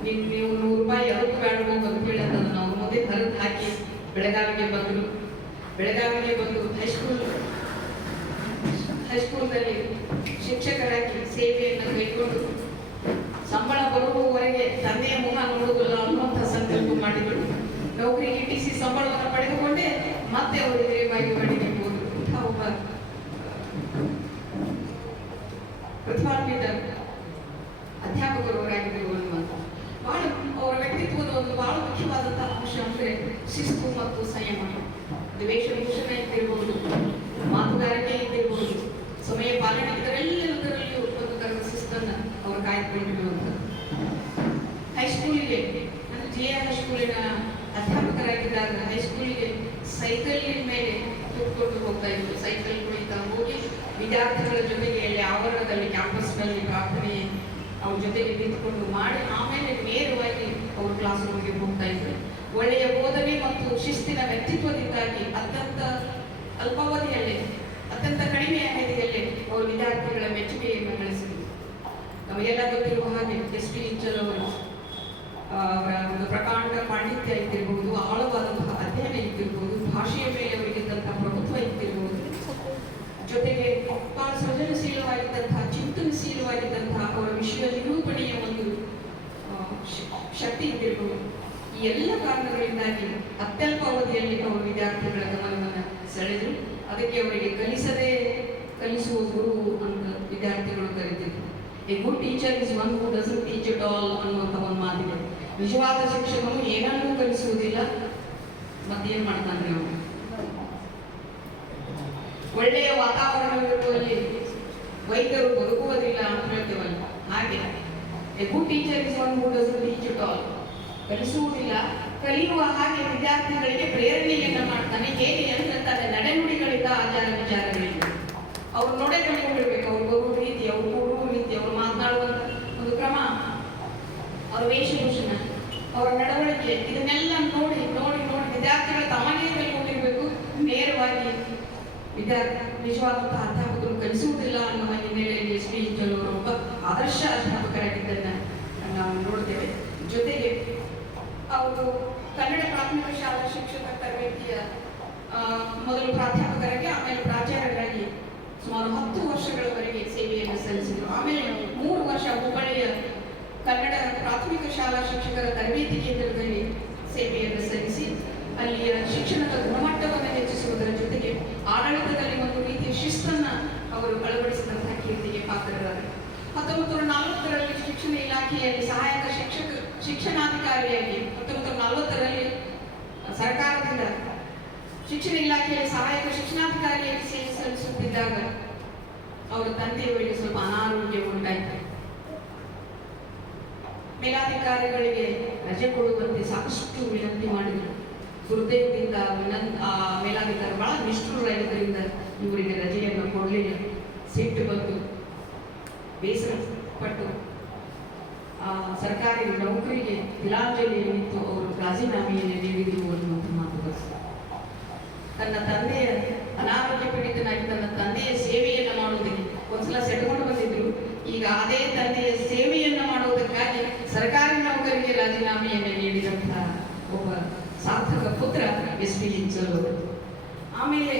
ನೀವು 100 ರೂಪಾಯಿ ಅದಕ್ಕೆ ಬೇಡಬೇಕು ಅಂತ ಹೇಳಿ ಅದನ್ನು ಅವ್ರ ಮುಂದೆ ಹರಿದು ಹಾಕಿ ಬೆಳಗಾವಿಗೆ ಬಂದು ಹೈಸ್ಕೂಲ್ನಲ್ಲಿ ಶಿಕ್ಷಕರಾಗಿ ಸೇವೆಯನ್ನು ಕೈಗೊಂಡು ಸಂಬಳ ಬರುವವರೆಗೆ ತಂದೆಯ ಮುಖ ನೋಡುವುದಿಲ್ಲ ಅನ್ನುವಂಥ ಸಂಕಲ್ಪ ಮಾಡಿದರು. ನೌಕರಿ ಗಿಟ್ಟಿಸಿ ಸಂಬಳವನ್ನು ಪಡೆದುಕೊಂಡೇ ಮತ್ತೆ ಅವರು ಹಿರೇಬಾಗೇವಾಡಿಗೆ ಹೋದರು. ಒಬ್ಬ ಪ್ರತಿಭಾನ್ವಿತ ಅಧ್ಯಾಪಕರು ಅವರಾಗಿದ್ದರು ಅನ್ನುವಂಥ. ಬಹಳ ಅವರ ವ್ಯಕ್ತಿತ್ವದ ಒಂದು ಬಹಳ ಮುಖ್ಯವಾದಂತಹ ಅಂಶ ಅಂದರೆ ಶಿಸ್ತು ಮತ್ತು ಸಂಯಮ. ವೇಷಭೂಷಣ ಇರ್ತಿರಬಹುದು, ಸೈಕಲ್ ಮೇಲೆ ಕೂತ್ಕೊಂಡು ಹೋಗ್ತಾ ಇದ್ರು. ಸೈಕಲ್ ಕುಳಿತಾ ಹೋಗಿ ವಿದ್ಯಾರ್ಥಿಗಳ ಜೊತೆಗೆ ಅಲ್ಲಿ ಆವರಣದಲ್ಲಿ ಕ್ಯಾಂಪಸ್ನಲ್ಲಿ ಪ್ರಾರ್ಥನೆ ಅವ್ರ ಜೊತೆಗೆ ನಿಂತ್ಕೊಂಡು ಮಾಡಿ ಆಮೇಲೆ ನೇರವಾಗಿ ಅವರು ಕ್ಲಾಸ್ ರೂಮ್ಗೆ ಹೋಗ್ತಾ ಇದ್ರು. ಒಳ್ಳೆಯ ಬೋಧನೆ ಮತ್ತು ಶಿಸ್ತಿನ ವ್ಯಕ್ತಿತ್ವದಿಂದಾಗಿ ಅತ್ಯಂತ ಅಲ್ಪಾವಧಿಯಲ್ಲೇ ಅತ್ಯಂತ ಕಡಿಮೆ ಅವಧಿಯಲ್ಲೇ ಅವರು ವಿದ್ಯಾರ್ಥಿಗಳ ಮೆಚ್ಚುಗೆಯನ್ನು ಗಳಿಸಿದರು. ನಮಗೆಲ್ಲ ಗೊತ್ತಿರುವ ಹಾಗೆ ಎಸ್ ಪಿ ಇಂಚಲ್ ಅವರು ಅವರ ಒಂದು ಪ್ರಕಾಂಡ ಪಾಂಡಿತ್ಯ ಇದ್ದಿರಬಹುದು, ಆಳವಾದಂತಹ ಅಧ್ಯಯನ ಇದ್ದಿರಬಹುದು, ಭಾಷೆಯ ಮೇಲೆ ಅವರಿಗಿದ್ದಂತಹ ಪ್ರಭುತ್ವ ಇದ್ದಿರಬಹುದು, ಜೊತೆಗೆ ಬಹಳ ಸೃಜನಶೀಲವಾಗಿದ್ದಂತಹ ಚಿಂತನಶೀಲವಾಗಿದ್ದಂತಹ ಅವರ ವಿಷಯ ನಿರೂಪಣೆಯ ಒಂದು ಶಕ್ತಿ ಇದ್ದಿರಬಹುದು. ಈ ಎಲ್ಲ ಕಾರಣಗಳಿಂದಾಗಿ ಅತ್ಯಲ್ಪ ಅವಧಿಯಲ್ಲಿ ಅವರು ವಿದ್ಯಾರ್ಥಿಗಳ ಗಮನವನ್ನು ಸೆಳೆದರು. ಅದಕ್ಕೆ ಅವರಿಗೆ ಕಲಿಸುವ ಗುರು ಅಂತ ವಿದ್ಯಾರ್ಥಿಗಳು ಕರೀತಿದ್ರು. A good teacher is one who doesn't teach it all ಅನ್ನುವಂಥ ಒಂದು ಮಾತಿದೆ. ನಿಜವಾದ ಶಿಕ್ಷಕನು ಏನನ್ನೂ ಕಲಿಸುವುದಿಲ್ಲ, ಮತ್ತೇನ್ ಮಾಡ್ತಾನೆ ಅವರು. ಒಳ್ಳೆಯ ವಾತಾವರಣವಿರುವಲ್ಲಿ ವೈದ್ಯರು ಬದುಕುವುದಿಲ್ಲ ಅಂತ ಹೇಳ್ತೇವಲ್ಲ, ಹಾಗೆ a good teacher is one who doesn't teach it all, ಕಲಿಸುವುದಿಲ್ಲ, ಕಲಿಯುವ ಹಾಗೆ ವಿದ್ಯಾರ್ಥಿಗಳಿಗೆ ಪ್ರೇರಣೆಯನ್ನ ಮಾಡ್ತಾನೆ. ಹೇಗೆ ಅಂದ್ರೆ ತನ್ನ ನಡೆನುಡಿಗಳಿಂದ ಆಚಾರ ವಿಚಾರಗಳಿಂದ ಅವ್ರು ನೋಡೇ ಕಳ್ಕೊಂಡಿರ್ಬೇಕು. ಅವ್ರು ಬರುವ ರೀತಿ, ಅವ್ರು ಕೂಡುವ ರೀತಿ, ಅವ್ರು ಮಾತನಾಡುವಂತ ಒಂದು ಕ್ರಮ, ಅವರ ವೇಷಭೂಷಣ, ಅವರ ನಡವಳಿಕೆ, ಇದನ್ನೆಲ್ಲ ನೋಡಿ ನೋಡಿ ನೋಡಿ ವಿದ್ಯಾರ್ಥಿಗಳು ತಮಗೆ ಕಲ್ಕೊಂಡಿರ್ಬೇಕು. ನೇರವಾಗಿ ನಿಜವಾದಂತಹ ಅಧ್ಯಾಪಕರು ಕಲಿಸುವುದಿಲ್ಲ ಅನ್ನುವ ಹಿನ್ನೆಲೆಯಲ್ಲಿ ಎಸ್ ಪಿ ಇಂಚಲ್ ಅವರು ಒಬ್ಬ ಆದರ್ಶ ಅಧ್ಯಾಪಕರಾಗಿದ್ದನ್ನ ನಾವು ನೋಡ್ತೇವೆ. ಜೊತೆಗೆ ಅವರು ಕನ್ನಡ ಪ್ರಾಥಮಿಕ ಶಾಲಾ ಶಿಕ್ಷಕ ತರಬೇತಿಯ ಮೊದಲು ಪ್ರಾಧ್ಯಾಪಕರಾಗಿ ಆಮೇಲೆ ಪ್ರಾಚಾರ್ಯರಾಗಿ ಸುಮಾರು 10 ವರ್ಷಗಳವರೆಗೆ ಸೇವೆಯನ್ನು ಸಲ್ಲಿಸಿದರು. ಆಮೇಲೆ 3 ವರ್ಷ ಹುಬ್ಬಳ್ಳಿಯ ಕನ್ನಡ ಪ್ರಾಥಮಿಕ ಶಾಲಾ ಶಿಕ್ಷಕರ ತರಬೇತಿ ಕೇಂದ್ರದಲ್ಲಿ ಸೇವೆಯನ್ನು ಸಲ್ಲಿಸಿ ಅಲ್ಲಿಯ ಶಿಕ್ಷಣದ ಗುಣಮಟ್ಟವನ್ನು ಹೆಚ್ಚಿಸುವುದರ ಜೊತೆಗೆ ಆಡಳಿತದಲ್ಲಿ ಒಂದು ರೀತಿಯ ಶಿಸ್ತನ್ನ ಅವರು ಅಳವಡಿಸಿದಂತಹ ಕೀರ್ತಿಗೆ ಪಾತ್ರರಾದರು. 1940ರಲ್ಲಿ ಶಿಕ್ಷಣ ಇಲಾಖೆಯಲ್ಲಿ ಸಹಾಯಕ ಶಿಕ್ಷಣಾಧಿಕಾರಿಯಾಗಿ 1940ರಲ್ಲಿ ಸರ್ಕಾರದಿಂದ ಶಿಕ್ಷಣ ಇಲಾಖೆಯಲ್ಲಿ ಸಹಾಯಕ ಶಿಕ್ಷಣಾಧಿಕಾರಿಯಾಗಿ ಸೇವೆ ಸಲ್ಲಿಸುತ್ತಿದ್ದಾಗ ಅವರ ತಂದೆಯವರಿಗೆ ಸ್ವಲ್ಪ ಅನಾರೋಗ್ಯ ಉಂಟಾಯಿತು. ಮೇಲಾಧಿಕಾರಿಗಳಿಗೆ ರಜೆ ಕೊಡುವಂತೆ ಸಾಕಷ್ಟು ವಿನಂತಿ ಮಾಡಿದರು. ಹೃದಯದಿಂದ ಮೇಲಾಧಿಕಾರಿ ಬಹಳ ನಿಷ್ಠುರರಾಗಿದ್ದರಿಂದ ಇವರಿಗೆ ರಜೆಯನ್ನು ಕೊಡಲಿಲ್ಲ. ಸಿಟ್ಟು ಬಂದು ಬೇಸರ ಪಟ್ಟು ಸರ್ಕಾರಿ ನೌಕರಿಗೆ ತಿಲಾಂಜಲಿಯನ್ನಿತ್ತು ಅವರು ರಾಜೀನಾಮೆಯನ್ನು ನೀಡಿದರು ಅನ್ನುವಂಥ ಮಾತು. ತನ್ನ ತಂದೆಯ ಅನಾರೋಗ್ಯ ಪೀಡಿತನಾಗಿ ತನ್ನ ತಂದೆಯ ಸೇವೆಯನ್ನು ಮಾಡುವುದಕ್ಕೆ ಒಂದ್ಸಲ ಸೆಟ್ಕೊಂಡು ಬಂದಿದ್ರು. ಈಗ ಅದೇ ತಂದೆಯ ಸೇವೆಯನ್ನು ಮಾಡುವುದಕ್ಕಾಗಿ ಸರ್ಕಾರಿ ನೌಕರಿಗೆ ರಾಜೀನಾಮೆಯನ್ನು ನೀಡಿದಂತಹ ಒಬ್ಬ ಸಾರ್ಥಕ ಪುತ್ರ ಎಸ್ ಪಿ ಇಂಚಲ್ ಅವರು. ಆಮೇಲೆ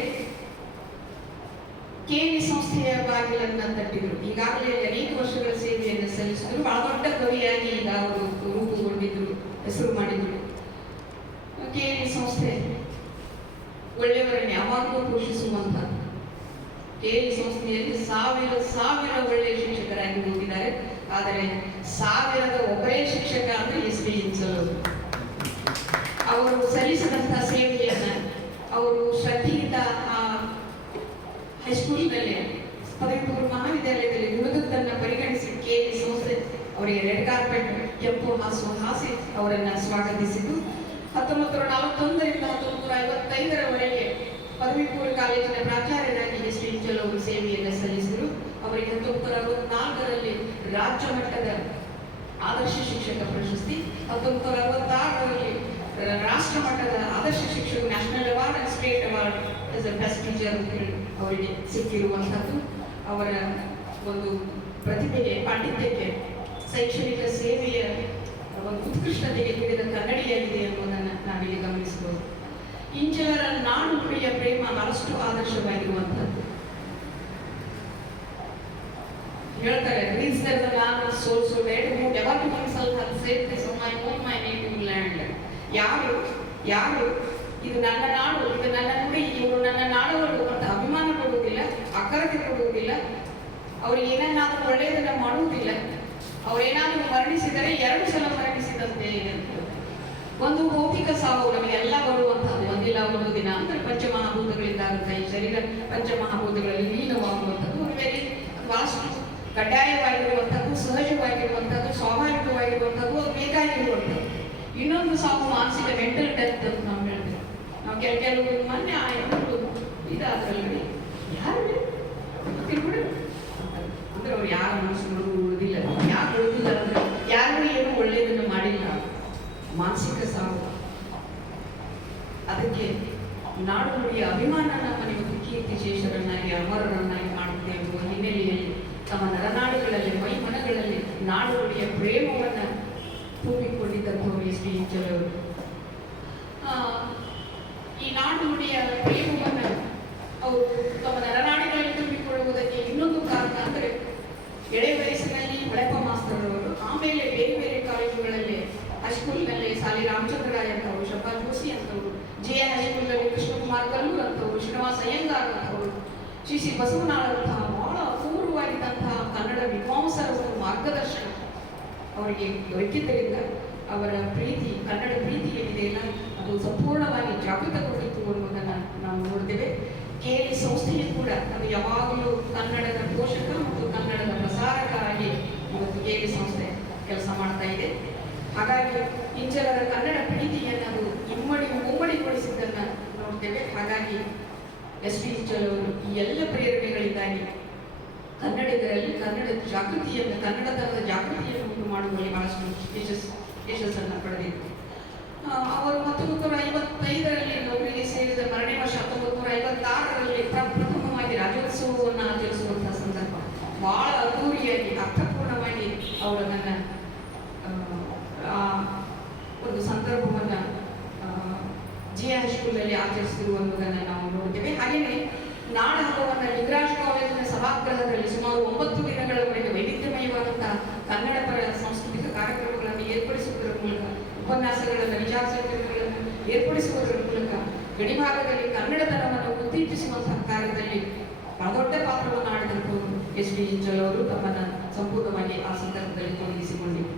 ಕೆಎಲ್ಇ ಸಂಸ್ಥೆಯ ಬಾಗಿಲನ್ನು ತಟ್ಟಿದ್ರು. ಈಗಾಗಲೇ ಅನೇಕ ವರ್ಷಗಳ ಸೇವೆಯನ್ನು ಸಲ್ಲಿಸಿದ್ರು. ಬಹಳ ದೊಡ್ಡ ಕವಿಯಾಗಿ ಈಗ ಅವರು ರೂಪುಗೊಂಡಿದ್ರು, ಹೆಸರು ಮಾಡಿದ್ರು. ಕೆಎಲ್ಇ ಸಂಸ್ಥೆ ಒಳ್ಳೆಯವರನ್ನು ಯಾವಾಗಲೂ ಪೋಷಿಸುವಂತ, ಕೆಎಲ್ಇ ಸಂಸ್ಥೆಯಲ್ಲಿ ಸಾವಿರ ಒಳ್ಳೆಯ ಶಿಕ್ಷಕರಾಗಿ ಹೋಗಿದ್ದಾರೆ. ಆದರೆ 1000ದ ಒಬ್ಬರೇ ಶಿಕ್ಷಕ ಅಂದ್ರೆ ಎಸ್ ಪಿ ಇಂಚಲ್ ಅವರು. ಅವರು ಸಲ್ಲಿಸಿದಂತಹ ಸೇವೆಯನ್ನ ಅವರು ಶ್ರದ್ಧೆಯಿಂದ ಹೈಸ್ಕೂಲ್ನಲ್ಲಿ ಪದವಿ ಪೂರ್ವ ಮಹಾವಿದ್ಯಾಲಯದಲ್ಲಿ ನುಡಿದದ್ದನ್ನು ಪರಿಗಣಿಸಿ ಕೆಎಲ್ಇ ಸಂಸ್ಥೆ ಅವರಿಗೆ ರೆಡ್ ಕಾರ್ಪೆಟ್ ಕೆಂಪು ಹಾಸಿ ಅವರನ್ನು ಸ್ವಾಗತಿಸಿದ್ದು. 1941ರಿಂದ 1955ರವರೆಗೆ ಪದವಿ ಪೂರ್ವ ಕಾಲೇಜಿನ ಪ್ರಾಚಾರ್ಯರಾಗಿ ಎಸ್ ಪಿ ಇಂಚಲ್ ಅವರು ಸೇವೆಯನ್ನು ಸಲ್ಲಿಸಿದರು. ಅವರಿಗೆ 1964ರಲ್ಲಿ ರಾಜ್ಯ ಮಟ್ಟದ ಆದರ್ಶ ಶಿಕ್ಷಕ ಪ್ರಶಸ್ತಿ, 1966ರಲ್ಲಿ ರಾಷ್ಟ್ರ ಮಟ್ಟದ ಆದರ್ಶ ಶಿಕ್ಷಕ national award and state award as a best teacher ಅಂತ ಹೇಳಿ ಅವರಿಗೆ ಸಿಕ್ಕಿರುವಂಥದ್ದು. ಅವರ ಒಂದು ಪ್ರತಿಭೆಗೆ, ಪಾಂಡಿತ್ಯಕ್ಕೆ, ಶೈಕ್ಷಣಿಕ ಸೇವೆಯ ಒಂದು ಉತ್ಕೃಷ್ಟತೆಗೆ ಹಿಡಿದ ಕನ್ನಡಿಯಾಗಿದೆ ಎಂಬುದನ್ನು ನಾವಿಲ್ಲಿ ಗಮನಿಸಬಹುದು. ಇಂಚಲರ ನಾಡು ನುಡಿಯ ಪ್ರೇಮ ಬಹಳಷ್ಟು ಆದರ್ಶವಾಗಿರುವಂಥದ್ದು. ಹೇಳ್ತಾರೆ, reads that the man was so dead who never to himself had said this on my own my native land. ಯಾರು ಇದು ನನ್ನ ನಾಡು, ಇದು ನನ್ನ ನುಡಿ, ಇವರು ನನ್ನ ನಾಡುಗಳು ಅಂತ ಅಭಿಮಾನ ಕೊಡುವುದಿಲ್ಲ, ಅಕ್ಕರತೆ ಕೊಡುವುದಿಲ್ಲ, ಅವರು ಏನನ್ನಾದರೂ ಒಳ್ಳೆಯದನ್ನ ಮಾಡುವುದಿಲ್ಲ, ಅವರೇನಾದರೂ ಮರಣಿಸಿದರೆ 2 ಸಲ ಮರಣಿಸಿದಂತೆ. ಒಂದು ಭೌತಿಕ ಸಾವು ನಮಗೆಲ್ಲ ಬರುವಂತಹದ್ದು, ಒಂದಿಲ್ಲ ಒಂದು ದಿನ ಅಂದ್ರೆ ಪಂಚಮಹಾಭೂತಗಳಿಂದ ಆಗುತ್ತೆ. ಈ ಶರೀರ ಪಂಚಮಹಾಭೂತಗಳಲ್ಲಿ ಲೀನವಾಗುವಂಥದ್ದು ಬಹಳಷ್ಟು ಕಡ್ಡಾಯವಾಗಿರುವಂಥದ್ದು, ಸಹಜವಾಗಿರುವಂಥದ್ದು, ಸ್ವಾಭಾವಿಕವಾಗಿರುವಂಥದ್ದು, ಅದು ಬೇಕಾಗಿರುವಂಥದ್ದು. ಇನ್ನೊಂದು ಸಾವು ಮಾನಸಿಕ ಮೆಂಟಲ್ ಡೆತ್ ಅಂತ ನಾವು ಹೇಳ್ತೇವೆ. ಕೆಲವು ಮೊನ್ನೆ ಆ ಹೆಣ್ಣು ಇದಾದ್ರಲ್ರಿ ಯಾರು ತಿಳ್ಬಿಡು ಅಂದ್ರೆ ಅವ್ರು ಯಾರ ಮನಸ್ಸು ಉಳಿದಿಲ್ಲ. ಯಾಕೆ ಉಳಿದಿಲ್ಲ ಅಂದ್ರೆ ಯಾರು ಏನು ಒಳ್ಳೆಯದನ್ನು ಮಾಡಿಲ್ಲ, ಮಾನಸಿಕ ಸಾವು. ಅದಕ್ಕೆ ನಾಡು ನುಡಿಯ ಅಭಿಮಾನ ನಮ್ಮನ್ನು ಇವತ್ತು ಕೀರ್ತಿ ಶೇಷರನ್ನಾಗಿ ಅಮರರನ್ನಾಗಿ ಮಾಡುತ್ತೆ ಎಂಬುವ ಹಿನ್ನೆಲೆಯಲ್ಲಿ ತಮ್ಮ ನರನಾಡುಗಳಲ್ಲಿ ಮೈಮನಗಳಲ್ಲಿ ನಾಡು ನುಡಿಯ ಪ್ರೇಮವನ್ನು ತುಂಬಿಕೊಂಡಿದ್ದಂಥವರು ಎಸ್ ಟಿ ಇಂಚಲವರು. ಈ ನಾಡು ನುಡಿಯ ಪ್ರೇಮವನ್ನು ಅವರು ತಮ್ಮ ನರನಾಡಿಗಳಲ್ಲಿ ತುಂಬಿಕೊಳ್ಳುವುದಕ್ಕೆ ಇನ್ನೊಂದು ಕಾರಣ ಅಂದರೆ ಎಳೆ ವಯಸ್ಸಿನಲ್ಲಿ ಹೊಳೆಪ್ಪ ಮಾಸ್ತರವರು, ಆಮೇಲೆ ಬೇರೆ ಬೇರೆ ಕಾಲೇಜುಗಳಲ್ಲಿ ಹೈಸ್ಕೂಲ್ನಲ್ಲಿ ಸಾಲಿ ರಾಮಚಂದ್ರರಾಯ್ ಅಂತವರು, ಶಬ್ಬಾಸ್ ಜೋಶಿ ಅಂತವರು, ಜೆ ಹೈಸ್ಕೂಲ್ನಲ್ಲಿ ಕೃಷ್ಣಕುಮಾರ್ ಕಲ್ಲೂರ್ ಅಂತವರು, ಶ್ರೀನಿವಾಸ ಅಯ್ಯಂಗಾರ್ ಅಂತವರು, ಶ್ರೀ ಬಸವನಾಳಂತಹ ಬಹಳ ಅಪೂರ್ವವಾಗಿದ್ದಂತಹ ಕನ್ನಡ ವಿದ್ವಾಂಸರ ಒಂದು ಮಾರ್ಗದರ್ಶನ ಅವರಿಗೆ ದೊರಕಿದ್ದರಿಂದ ಅವರ ಪ್ರೀತಿ, ಕನ್ನಡ ಪ್ರೀತಿ ಏನಿದೆಯಲ್ಲ ಅದು ಸಂಪೂರ್ಣವಾಗಿ ಜಾಗೃತಗೊಂಡಿತ್ತು ಅನ್ನೋದನ್ನು ನಾವು ನೋಡ್ತೇವೆ. KLE ಸಂಸ್ಥೆಯು ಕೂಡ ಅದು ಯಾವಾಗಲೂ ಕನ್ನಡದ ಪೋಷಕ ಮತ್ತು ಕನ್ನಡದ ಪ್ರಸಾರಕರಾಗಿ ಇವತ್ತು KLE ಸಂಸ್ಥೆ ಕೆಲಸ ಮಾಡ್ತಾ ಇದೆ. ಹಾಗಾಗಿ ಇಂಚಲರ ಕನ್ನಡ ಪ್ರೀತಿಯನ್ನು ಅದು ಮುಮ್ಮಡಿಗೊಳಿಸಿದ್ದನ್ನು ನೋಡ್ತೇವೆ. ಹಾಗಾಗಿ ಎಸ್ ಟಿ ಇಂಚಲ್ ಅವರು ಈ ಎಲ್ಲ ಪ್ರೇರಣೆಗಳಿಂದಾಗಿ ಕನ್ನಡಿಗರಲ್ಲಿ ಕನ್ನಡ ಜಾಗೃತಿಯನ್ನು, ಕನ್ನಡತನದ ಜಾಗೃತಿಯನ್ನು ಉಂಟು ಮಾಡುವಲ್ಲಿ ಬಹಳಷ್ಟು ಯಶಸ್ಸನ್ನು ಪಡೆದಿತ್ತು. ಅವರು 1955ರಲ್ಲಿ ನೌಕರಿಗೆ ಸೇರಿದ ಮರನೇ ವರ್ಷ 1956ರಲ್ಲಿ ಪ್ರಥಮವಾಗಿ ರಾಜ್ಯೋತ್ಸವವನ್ನು ಆಚರಿಸುವಂತಹ ಸಂದರ್ಭ. ಬಹಳ ಅದ್ದೂರಿಯಾಗಿ ಅರ್ಥಪೂರ್ಣವಾಗಿ ಅವರನ್ನು ಒಂದು ಸಂದರ್ಭವನ್ನು ಜೆ ಹೈಸ್ಕೂಲಲ್ಲಿ ಆಚರಿಸಿರುವುದನ್ನು ನಾವು ನೋಡ್ತೇವೆ. ಹಾಗೆಯೇ ನಾಡ ಹಬ್ಬವನ್ನು ಲಿಂಗರಾಜ್ ಕಾಲೇಜಿನ ಸಭಾಗೃಹದಲ್ಲಿ ಸುಮಾರು 9 ದಿನಗಳವರೆಗೆ ವೈವಿಧ್ಯಮಯವಾದಂತಹ ಕನ್ನಡ ಪರ ಸಾಂಸ್ಕೃತಿಕ ಕಾರ್ಯಕ್ರಮಗಳನ್ನು ಏರ್ಪಡಿಸುವುದರ ಮೂಲಕ, ಉಪನ್ಯಾಸಗಳನ್ನು, ವಿಚಾರ ಸಂಕಿರಣಗಳನ್ನು ಏರ್ಪಡಿಸುವುದರ ಮೂಲಕ ಗಡಿಭಾಗದಲ್ಲಿ ಕನ್ನಡತನವನ್ನು ಉತ್ತೇಜಿಸುವಂತಹ ಕಾರ್ಯದಲ್ಲಿ ಬಹಳ ದೊಡ್ಡ ಪಾತ್ರವನ್ನು ಆಡಿದಂಥವರು ಎಸ್ ಟಿ ಇಂಚಲ್ ಅವರು ತಮ್ಮನ್ನು ಸಂಪೂರ್ಣವಾಗಿ ಆ ಸಂದರ್ಭದಲ್ಲಿ ತೊಡಗಿಸಿಕೊಂಡಿದ್ದರು.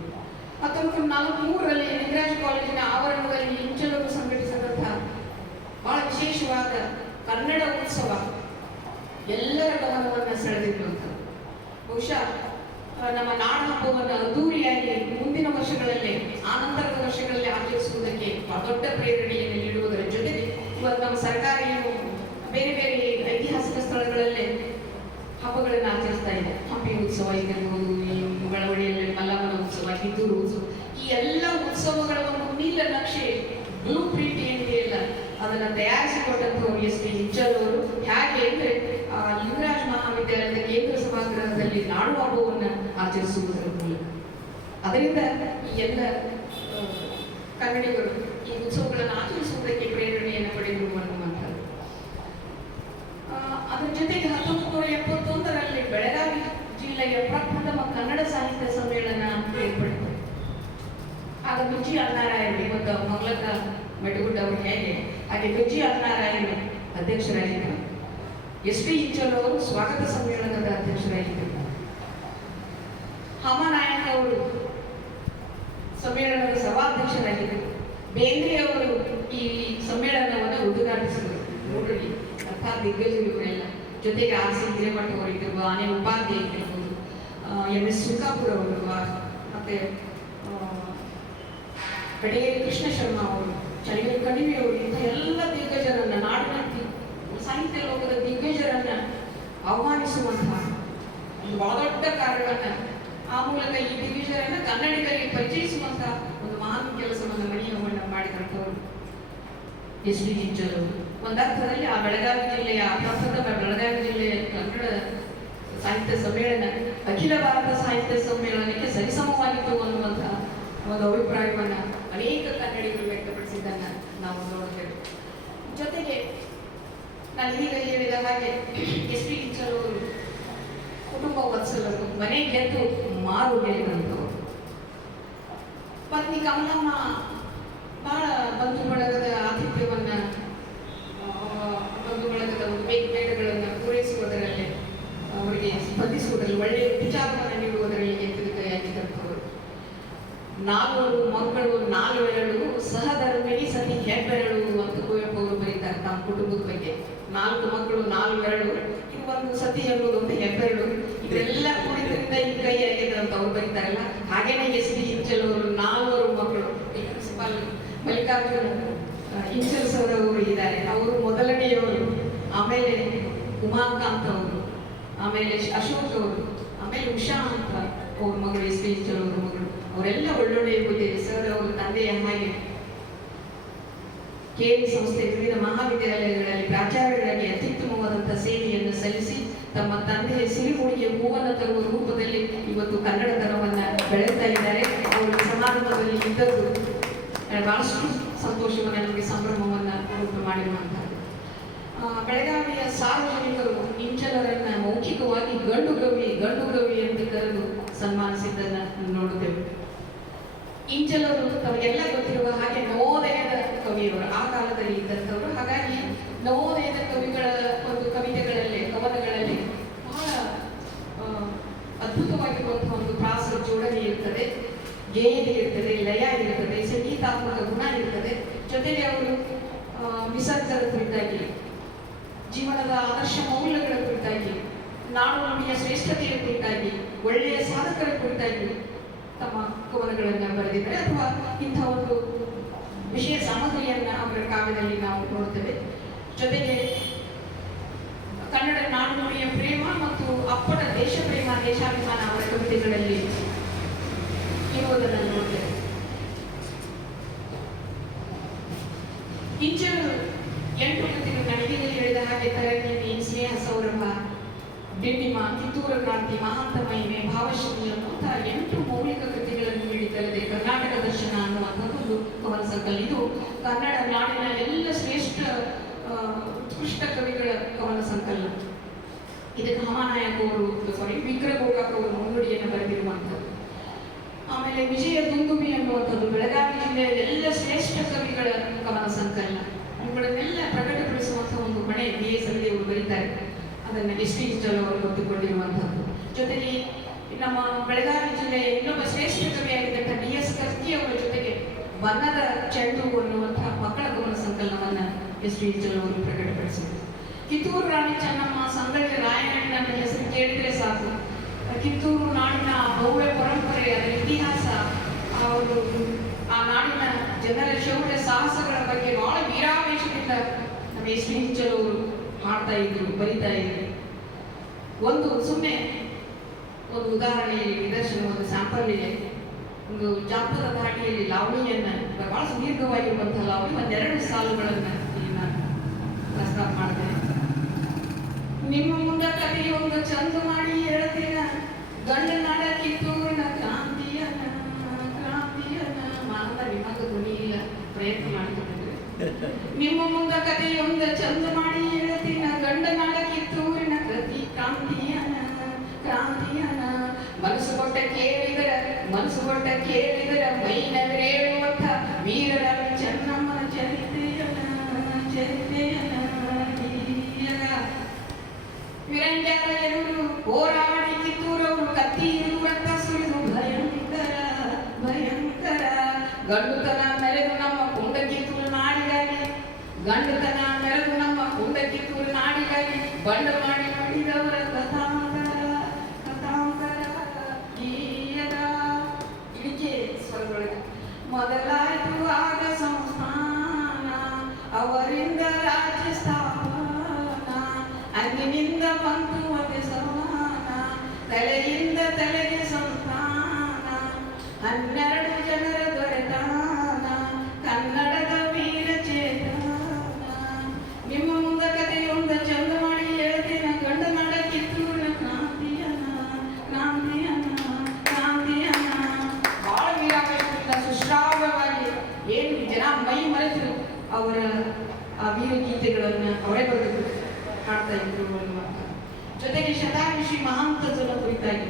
1943ರಲ್ಲಿ ಲಿಂಗರಾಜ್ ಕಾಲೇಜಿನ ಆವರಣದಲ್ಲಿ ಇಂಚಲ್ ಅವರು ಸಂಘಟಿಸಿದಂತಹ ಬಹಳ ವಿಶೇಷವಾದ ಕನ್ನಡ ಉತ್ಸವ ಎಲ್ಲರ ಗಮನವನ್ನು ಸೆಳೆದಿರುವಂಥದ್ದು. ಬಹುಶಃ ನಮ್ಮ ನಾಡ ಹಬ್ಬವನ್ನು ಅದ್ದೂರಿಯಾಗಿ ಮುಂದಿನ ವರ್ಷಗಳಲ್ಲಿ, ಆನಂತರದ ವರ್ಷಗಳಲ್ಲಿ ಆಚರಿಸುವುದಕ್ಕೆ ದೊಡ್ಡ ಪ್ರೇರಣೆಯನ್ನು ನೀಡುವುದರ ಜೊತೆಗೆ ಇವತ್ತು ನಮ್ಮ ಸರ್ಕಾರ ಏನು ಬೇರೆ ಬೇರೆ ಐತಿಹಾಸಿಕ ಸ್ಥಳಗಳಲ್ಲಿ ಹಬ್ಬಗಳನ್ನು ಆಚರಿಸ್ತಾ ಇದೆ. ಹಂಪಿ ಉತ್ಸವ ಇರಬಹುದು, ಬೆಳವಡಿಯಲ್ಲಿ ಮಲ್ಲಮ್ಮನ ಉತ್ಸವ, ಕಿತ್ತೂರು ಉತ್ಸವ, ಈ ಎಲ್ಲ ಉತ್ಸವಗಳ ಒಂದು ನೀಲನಕ್ಷೆ, ಬ್ಲೂ ಪ್ರಿಂಟ್ ಏನಿದೆಯಲ್ಲ ಅದನ್ನು ತಯಾರಿಸಿಕೊಟ್ಟಂಥವ್ರು ಎಸ್ ಟಿ ಇಂಚಲ್ ಅವರು. ಹೇಗೆ ಅಂದರೆ ಲಿಂಗರಾಜ್ ಮಹಾವಿದ್ಯಾಲಯದ ಕೇಂದ್ರ ಸಭಾಗೃಹದಲ್ಲಿ ನಾಡು ಹಬ್ಬವನ್ನು ಆಚರಿಸುವುದರ ಮೂಲಕ ಅದರಿಂದ ಈ ಎಲ್ಲ ಕನ್ನಡಿಗರು ಈ ಉತ್ಸವಗಳನ್ನು ಆಚರಿಸುವುದಕ್ಕೆ ಪ್ರೇರಣೆಯನ್ನು ಪಡೆದರು ಅನ್ನುವಂಥದ್ದು. ಅದರ ಜೊತೆಗೆ 1971ರಲ್ಲಿ ಬೆಳಗಾವಿ ಜಿಲ್ಲೆಯ ಪ್ರಪ್ರಥಮ ಕನ್ನಡ ಸಾಹಿತ್ಯ ಸಮ್ಮೇಳನ ಏರ್ಪಡಿತು. ಆಗ ಗುಜ್ಜಿ ಅಣ್ಣಾರಾಯರು, ಇವತ್ತು ಮಗ್ಲದ ಮೆಟಗುಡ್ಡ ಅವರು ಹೇಗೆ ಹಾಗೆ ಗುಜ್ಜಿ ಅಣ್ಣಾರಾಯರು ಅಧ್ಯಕ್ಷರಾಗಿದ್ದರು. ಎಸ್ ಟಿ ಇಂಚಲ್ ಅವರು ಸ್ವಾಗತ ಸಮ್ಮೇಳನದ ಅಧ್ಯಕ್ಷರಾಗಿದ್ದರು. ಹಾಮನಾಯಕ ಅವರು ಸಮ್ಮೇಳನದ ಸಭಾಧ್ಯಕ್ಷರಾಗಿದ್ದರು. ಬೇಂದ್ರೆ ಅವರು ಈ ಸಮ್ಮೇಳನವನ್ನು ಉದ್ಘಾಟಿಸಿದರು. ನೋಡ್ರಿ ಅರ್ಥಾತ್ ದಿಗ್ಗಜರುಗಳೆಲ್ಲ, ಜೊತೆಗೆ ಆರ್ ಸಿ ಹಿರೇಮಠ ಅವರಿಗಿರ್ಬೋದು, ಆನೆ ಉಪಾಧ್ಯಾಯ ಇರ್ಬೋದು, MS ಸುಖಾಪುರ ಅವರು, ಮತ್ತೆ ಬೆಡಗೇರಿ ಕೃಷ್ಣ ಶರ್ಮಾ ಅವರು, ಚಳಿಗಲ್ ಕಣಿವೆ ಅವರು, ಇಂಥ ಎಲ್ಲ ದಿಗ್ಗಜರನ್ನ, ನಾಡಿನ ಸಾಹಿತ್ಯ ಲೋಕದ ದಿಗ್ಗಜರನ್ನ ಆಹ್ವಾನಿಸುವಂತಹ ಒಂದು ಬಹಳ ದೊಡ್ಡ ಕಾರ್ಯವನ್ನ, ಆ ಮೂಲಕ ಈ ದಿಗ್ಗಜರನ್ನ ಕನ್ನಡಿಗರಿಗೆ ಪರಿಚಯಿಸುವಂತಹ ಒಂದು ಮಹಾನ್ ಕೆಲಸವನ್ನು ಮಣಿಯವನ್ನು ಮಾಡಿದಂಥವರು ಎಸ್ ಟಿ ಇಂಚಲ್ ಅವರು. ಒಂದರ್ಥದಲ್ಲಿ ಆ ಬೆಳಗಾವಿ ಜಿಲ್ಲೆಯ ಪ್ರಪ್ರಥಮ ಬೆಳಗಾವಿ ಜಿಲ್ಲೆಯ ಕನ್ನಡ ಸಾಹಿತ್ಯ ಸಮ್ಮೇಳನ ಅಖಿಲ ಭಾರತ ಸಾಹಿತ್ಯ ಸಮ್ಮೇಳನಕ್ಕೆ ಸರಿಸಮವಾಗಿತ್ತು ಅನ್ನುವಂತಹ ಒಂದು ಅಭಿಪ್ರಾಯವನ್ನು ಅನೇಕ ಕನ್ನಡಿಗರು ವ್ಯಕ್ತಪಡಿಸಿದ್ದನ್ನು ನಾವು ನೋಡ್ತೇವೆ. ಜೊತೆಗೆ ನಾನು ಈಗ ಹೇಳಿದ ಹಾಗೆ ಎಸ್ ಟಿ ಇಂಚಲ್ ಅವರು ಕುಟುಂಬ ವತ್ಸಲರು, ಮನೆ ಗೆದ್ದು ಮಾರು ಗೆಲ್ಲುವಂಥವರು. ಪತ್ನಿ ಕಮಲಮ್ಮ ಬಹಳ ಬಂಧು ಬಳಗದ ಆತಿಥ್ಯವನ್ನು, ಬಂಧು ಬಳಗದ ಬೇಡಗಳನ್ನು ಪೂರೈಸುವುದರಲ್ಲಿ, ಅವರಿಗೆ ಸ್ಪಂದಿಸುವುದರಲ್ಲಿ, ಒಳ್ಳೆಯ ವಿಚಾರವನ್ನು ನೀಡುವುದರಲ್ಲಿ ಎತ್ತರಿಕೆಯಾಗಿದ್ದಂಥವರು. 4 ಮಕ್ಕಳು 4 ಸಹಧರ್ಮಿಣಿ ಸತಿ ಹೆಬ್ಬೆರಳು ಅಂತ ಕುವೆಂಪು ಅವರು ಬರೀತಾರೆ ನಮ್ಮ ಕುಟುಂಬದ ಬಗ್ಗೆ. 4 ಮಕ್ಕಳು 4 ಇದು ಒಂದು ಸತಿ ಅನ್ನೋದು ಒಂದು ಹೆಬ್ಬೆರಳು, ಇದೆಲ್ಲ ಕುಡಿದ್ರಿಂದ ಈ ಕೈ ಆಗಿದೆ ಅಂತ ಅವ್ರು ಬರೀತಾರಲ್ಲ. ಹಾಗೇನೆ ಎಸ್ ಟಿ ಇಂಚಲ್ ಅವರು 4 ಮಕ್ಕಳು, ಪ್ರಿನ್ಸಿಪಾಲ್ ಮಲ್ಲಿಕಾರ್ಜುನ ಇಂಚಲ್ ಸರ್ ಅವರು ಇದ್ದಾರೆ, ಅವರು ಮೊದಲನೆಯವರು. ಆಮೇಲೆ ಉಮಾಕಾಂತ್ ಅವರು, ಆಮೇಲೆ ಅಶೋಕ್ ಅವರು, ಆಮೇಲೆ ಉಷಾ ಅಂತ ಅವ್ರ ಮಗಳು, ಎಸ್ ಪಿ ಇಂಚಲ್ ಅವ್ರ ಮಗಳು. ಅವರೆಲ್ಲ ಒಳ್ಳೊಳ್ಳೆಯ ಹುದ್ದೆ. ಸರ್ ಅವರ ತಂದೆಯ ಹಾಗೆ ಕೆಎಲ್ ಸಂಸ್ಥೆ ವಿವಿಧ ಮಹಾವಿದ್ಯಾಲಯಗಳಲ್ಲಿ ಪ್ರಾಚಾರ್ಯರಾಗಿ ಅತ್ಯುತ್ತಮವಾದಂತಹ ಸೇವೆಯನ್ನು ಸಲ್ಲಿಸಿ ತಮ್ಮ ತಂದೆಯ ಸಿರಿಮುಡಿಗೆ ಹೂವನ್ನು ತರುವ ರೂಪದಲ್ಲಿ ಇವತ್ತು ಕನ್ನಡತನವನ್ನ ಬೆಳೆಸ್ತಾ ಇದ್ದಾರೆ. ಅವರು ಸಮಾರಂಭದಲ್ಲಿ ಇದ್ದದ್ದು ಬಹಳಷ್ಟು ಸಂತೋಷವನ್ನ, ನಮಗೆ ಸಂಭ್ರಮವನ್ನ ಉಂಟು ಮಾಡಿರುವಂತಹ. ಬೆಳಗಾವಿಯ ಸಾರ್ವಜನಿಕರು ಇಂಚಲರನ್ನ ಮೌಖಿಕವಾಗಿ ಗಂಡು ಗವಿ ಎಂದು ಕರೆದು ಸನ್ಮಾನಿಸಿದ್ದನ್ನ ನೋಡುತ್ತೇವೆ. ಇಂಚಲರು ತಮಗೆಲ್ಲ ಗೊತ್ತಿರುವ ಹಾಗೆ ನವೋದಯದ ಕವಿಯವರು, ಆ ಕಾಲದಲ್ಲಿ ಇದ್ದಂಥವರು. ಹಾಗಾಗಿ ನವೋದಯದ ಕವಿಗಳ ಒಂದು ಕವಿತೆಗಳಲ್ಲಿ, ಕವನಗಳಲ್ಲಿ ಬಹಳ ಅದ್ಭುತವಾಗಿರುವಂತಹ ಒಂದು ಪ್ರಾಸ ಜೋಡಣೆ ಇರ್ತದೆ, ಗೇಯತೆ ಇರ್ತದೆ, ಲಯ ಇರ್ತದೆ, ಸಂಗೀತಾತ್ಮಕ ಗುಣ ಇರ್ತದೆ. ಜೊತೆಗೆ ಅವರು ನಿಸರ್ಗದ ಕುರಿತಾಗಿ, ಜೀವನದ ಆದರ್ಶ ಮೌಲ್ಯಗಳ ಕುರಿತಾಗಿ, ನಾಡು ನುಡಿಯ ಶ್ರೇಷ್ಠತೆಯ ಕುರಿತಾಗಿ, ಒಳ್ಳೆಯ ಸಾಧಕರ ಕುರಿತಾಗಿ ತಮ್ಮ ಕವನಗಳನ್ನು ಬರೆದಿದ್ದಾರೆ, ಅಥವಾ ಇಂಥ ಒಂದು ವಿಷಯ ಸಾಮಗ್ರಿಯನ್ನ ಅವರ ಕಾವ್ಯದಲ್ಲಿ ನಾವು ನೋಡ್ತೇವೆ. ಜೊತೆಗೆ ಕನ್ನಡ ನಾಡು ನುಡಿಯ ಪ್ರೇಮ ಮತ್ತು ಅಪ್ಪಟ ದೇಶ ಪ್ರೇಮ, ದೇಶಾಭಿಮಾನ ಅವರ ಕವಿತೆಗಳಲ್ಲಿ ಇರುವುದನ್ನು ನೋಡ್ತೇವೆ. ಇಂಚಲು 8 ಕೃತಿಗಳು ನಡಿಗೆಯಲ್ಲಿ ಹೇಳಿದ ಹಾಗೆ ತರಂಗಿಣಿ, ಸ್ನೇಹ ಸೌರಭ, ಡಿಂಡಿಮ, ಕಿತ್ತೂರು ಕ್ರಾಂತಿ, ಮಹಾಂತ ಮಹಿಮೆ, ಭಾವಶ್ರೀ ಅನ್ನುವಂತಹ 8 ಮೌಲಿಕ ಕೃತಿಗಳನ್ನು ನೀಡಿದ್ದಲ್ಲದೆ ಕರ್ನಾಟಕ ದರ್ಶನ ಅನ್ನುವಂತಹ ಒಂದು ಕವನ ಸಂಕಲನ. ಇದು ಕನ್ನಡ ನಾಡಿನ ಎಲ್ಲ ಶ್ರೇಷ್ಠ ಉತ್ಕೃಷ್ಟ ಕವಿಗಳ ಕವನ ಸಂಕಲನ. ಇದಕ್ಕೆ ಹಮಾನಾಯಕ ಅವರು, ವಿಕ್ರಮ ಗೋಕಾಕ್ ಅವರು ಮುನ್ನುಡಿಯನ್ನು ಬರೆದಿರುವಂಥದ್ದು. ಆಮೇಲೆ ವಿಜಯ ದುಂದುಬಿ ಅನ್ನುವಂಥದ್ದು ಬೆಳಗಾವಿ ಜಿಲ್ಲೆಯ ಎಲ್ಲ ಶ್ರೇಷ್ಠ ಕವಿಗಳ ಕವನ ಸಂಕಲನ. ಇವುಗಳನ್ನೆಲ್ಲ ಪ್ರಕಟಗೊಳಿಸುವಂತಹ ಒಂದು ಹೊಣೆ BS ಅವರು ಬರೀತಾರೆ. ಅದನ್ನು ಎಸ್ ಟಿ ಇಂಚಲ್ ಅವರು ಗೊತ್ತುಕೊಂಡಿರುವಂಥದ್ದು. ಜೊತೆಗೆ ನಮ್ಮ ಬೆಳಗಾವಿ ಜಿಲ್ಲೆಯ ಇನ್ನೊಬ್ಬ ಶ್ರೇಷ್ಠ ಕವಿಯಾಗಿದ್ದಂಥ DS ಕರ್ಕಿ ಅವರ ಜೊತೆಗೆ ಬಣ್ಣದ ಚೆಂಡು ಅನ್ನುವಂತಹ ಮಕ್ಕಳ ಕವನ ಸಂಕಲನವನ್ನ ಎಸ್ ಟಿ ಇಂಚಲ್ ಅವರು ಪ್ರಕಟಪಡಿಸಿದರು. ಕಿತ್ತೂರು ರಾಣಿ ಚೆನ್ನಮ್ಮ, ಸಂಗೊಳ್ಳಿ ರಾಯಣ್ಣ ಹೆಸರು ಕೇಳಿದ್ರೆ ಸಾಕು. ಕಿತ್ತೂರು ನಾಡಿನ ಭವ್ಯ ಪರಂಪರೆ, ಅದರ ಇತಿಹಾಸ, ಆ ನಾಡಿನ ಜನರ ಶೌರ್ಯ ಸಾಹಸಗಳ ಬಗ್ಗೆ ಬಹಳ ವೀರಾವೇಶದಿಂದ ನಮ್ಮ ಎಸ್ ಟಿ ಇಂಚಲ್ ಅವರು ಹಾಡ್ತಾ ಇದ್ರು, ಬರಿತಾ ಇದ್ರು. ಒಂದು ಸುಮ್ಮನೆ ಒಂದು ಉದಾಹರಣೆ, ನಿದರ್ಶನ, ಒಂದು ಸ್ಯಾಂಪಲ್ ಇದೆ. ಒಂದು ಜಾನಪದ ಧಾಟಿಯಲ್ಲಿ ಲಾವಣಿಯನ್ನ, ಬಹಳ ಸುದೀರ್ಘವಾಗಿರುವಂತಹ ಲಾವಣಿ, ಒಂದೆರಡು ಸಾಲುಗಳನ್ನ ಇಲ್ಲಿ ನಾನು ಪ್ರಸ್ತಾಪ ಮಾಡ್ತೇನೆ. ನಿಮ್ಮ ಮುಂದ ಕಥೆಯೊಂದು ಚಂದ ಮಾಡಿ ಹೇಳ್ತೀನ, ಗಂಡನಾಡ ಕಿತ್ತೂರಿನ ಕ್ರಾಂತಿಯನ್ನ ಮಾನವ ನಿಮಗ ಧ್ವನಿ ಇಲ್ಲ, ಪ್ರಯತ್ನ ಮಾಡ್ಕೊಂಡಿದ್ರೆ. ನಿಮ್ಮ ಮುಂದ ಕಥೆಯೊಂದು ಚಂದ ಮಾಡಿ ಹೇಳ್ತೀನ, ಗಂಡನಾಡ ಕಿತ್ತೂರಿನ ಕ್ರಾಂತಿಯನ್ನ ಮನಸ್ಸು ಕೊಟ್ಟ ಕೇಳಿದರ ಮೈನವರೇಳುವಂಥ ವೀರರ ಚೆನ್ನಮ್ಮನ ಚರಿತೆಯನ್ನ ವಿರಂಜಾರ ಎರುಳು ಹೋರಾಡಿ ಕಿತ್ತೂರವರು ಕತ್ತಿ ರಕ್ತ ಸುರಿದು ಭಯಂಕರ ಗಂಡುತನ ಮೆರೆದು ನಮ್ಮ ಕುಂಡ ಕಿತ್ತೂರು ನಾಡಿಗಾಗಿ, ಗಂಡುತನ ಮೆರೆದು ನಮ್ಮ ಕುಂಡ ಕಿತ್ತೂರು ನಾಡಿಗಾಗಿ ಬಂಡ ಮಾಡಿ ಮಾಡಿದವರ ಕಥಾಂತರ ಗೀಯದ ಇಳಿಕೆ ಸ್ವರದೊಳಗೆ. ಮೊದಲಾಯ್ತು ಆಗ ಸಂಸ್ಥಾನ, ಅವರಿಂದ ರಾಜ್ಯ ಸ್ಥಾಪನ, ಅಂದಿನಿಂದ ಬಂತು ಅದೇ ಸಮಾನ, ತಲೆಯಿಂದ ತಲೆಗೆ ಸಂತಾನ, 12 ಜನರ ದೊರೆತಾನ, ಕನ್ನಡದ ವೀರ ಚೇತನ. ನಿಮ್ಮ ಮುಂದ ಕಥೆಯೊಂದ ಚಂದ ಮಾಡಿ ಹೇಳ್ತೇನ, ಗಂಡನಾಡ ಕಿತ್ತೂರಿನ ಕ್ರಾಂತಿಯನ್ನ. ಬಹಳ ವೀರಾವೇಶದಿಂದ ಸುಶ್ರಾವ್ಯವಾಗಿ ಏನು ಜನ ಮೈ ಮರೆತರು ಅವರ ಆ ವೀರಗೀತೆಗಳನ್ನ ಅವರೇ ಬರೆದು ಹಾಡ್ತಾ ಇದ್ರು ಅನ್ನುವಂಥ. ಜೊತೆಗೆ ಶತಾಯುಷಿ ಮಹಾಂತಜನ ಕುರಿತಾಗಿ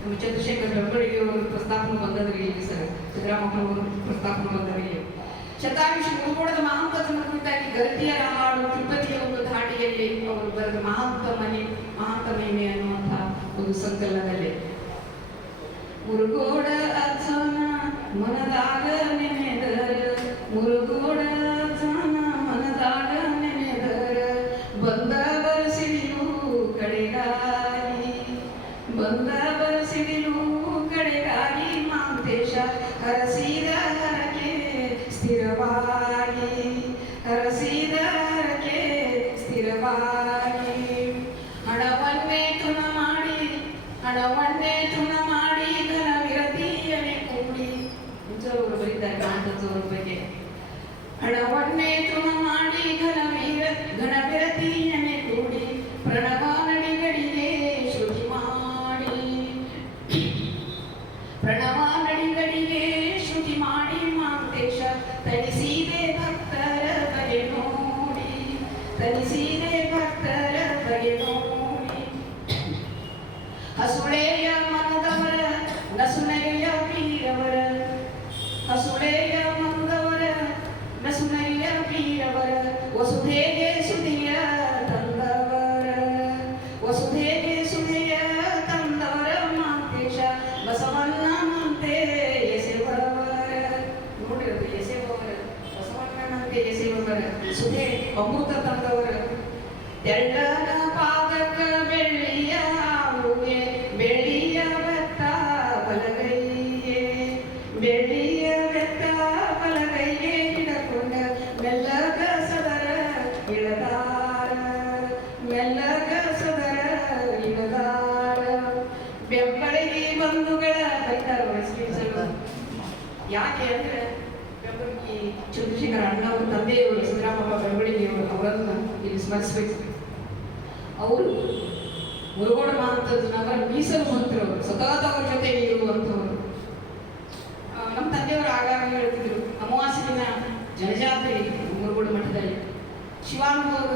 ನಮ್ಮ ಚಂದ್ರಶೇಖರ್ ಬೆಂಬಳಿಗೆ ಅವರು ಪ್ರಸ್ತಾಪನೆ ಬಂದವರಿಗೆ, ಸರ್ ಸಿದ್ದರಾಮಯ್ಯನವರು ಪ್ರಸ್ತಾಪನೆ ಬಂದವರಿಗೆ, ಶತಾಯುಷಿ ಮುರುಗೋಡದ ಮಹಾಂತಜನ ಕುರಿತಾಗಿ ಗರತಿಯರ ಹಾಡು, ತಿರುಪತಿಯ ಒಂದು ಧಾಟಿಯಲ್ಲಿ ಅವರು ಬರೆದ ಮಹಾಂತ ಮಹಿಮೆ ಅನ್ನುವಂಥ ಒಂದು ಸಂಕಲನದಲ್ಲಿ, ಮುರುಗೋಡ ಅಜ್ಜನ ಮನದಾಗ ನೆನೆದರ, ಮುರುಗೋಡ ಅಜ್ಜನ ಮನದಾಗ ನೆನೆದರ, ಬಂದ ಬರಸಿಡಿಲು ಕಡೆಗಾಗಿ ಮಾಂತೇಶ ಹರಸಿದ ಹರಕೆ ಸ್ಥಿರವಾಗಿ. ಪ್ರಣವ ನಡಿಗಳಿಗೆ ಶ್ರುತಿ ಮಾಡಿ, ಪ್ರಣವ ನಡಿಗಳಿಗೆ ಶ್ರುತಿ ಮಾಡಿ ಮಾಂತೇಶ ತನಿಸಿದೆ ಭಕ್ತರ ಬಗೆ ನೋಡಿ, ತನಿಸಿದೆ ಭಕ್ತರ ಬಗೆ ನೋಡಿ. ಹಸುಳೆಯ ಮನದವರ ನಸುನಗೆಯ ಬೀರವರ, ಹಸುಳೆಯ ಮನದವರ ನಸುನಗೆಯ ಬೀರವರ, ವಸುಧೆಗೆ ಸುಧಿಯ ತಂದವರ, ವಸುಧೆಗೆ ಸುಧಿಯ ತಂದವರ ಮಾಂತೇಶ ಬಸವಣ್ಣನಂತೆ ಎಸೆವವರ. ನೋಡ್ರಿ ಅದು ಎಸೆವವರ, ಬಸವಣ್ಣನಂತೆ ಎಸೆವವರ, ಸುಧೆ ಅಮೃತ ತಂದವರ. ತೆಳ್ಳನ ಪಾದಕ ಬೆಳ್ಳಿಯ ಆಳುವೆ, ಬೆಳ್ಳಿಯ ಬೆತ್ತ ಬಲಗೈಗೆ, ಬೆಳ್ಳಿಯ ಬೆತ್ತ ಬಲಗೈಗೆ ಹಿಡಕೊಂಡ ಮೆಲ್ಲಗ ಸದರ ಇಳದಾರ, ಮೆಲ್ಲಗ ಸದರ ಇಳದಾರ. ಬೆಂಬಳಿಗೆ ಬಂಧುಗಳ ಬೈತಾರ ವಯಸ್ಸಿಸಲು. ಯಾಕೆ ಅಂದ್ರೆ ಬೆಂಬಳಿಗೆ ಚಂದ್ರಶೇಖರ ಅಣ್ಣವರು ತಂದೆಯವರು ಸಿದ್ದರಾಮಪ್ಪ ಬೆಂಬಳಿಗೆಯವರು ಅವರನ್ನು ಇಲ್ಲಿ ಸ್ಮರಿಸಬೇಕು. ಅವರು ಮುರುಗೋಡ ಮಹಾಂತಜ್ಜನವರ ಮೀಸಲು ಮಂತ್ರವರು, ಸತತ ಅವ್ರ ಜೊತೆಗೆ ಇರುವಂಥವರು. ನಮ್ಮ ತಂದೆಯವರು ಆಗಾಗ ಹೇಳ್ತಿದ್ರು, ಅಮಾವಾಸ್ಯ ದಿನ ಜನಜಾತ್ರೆ ಮುರುಗೋಡ ಮಠದಲ್ಲಿ ಶಿವಾನುಭವ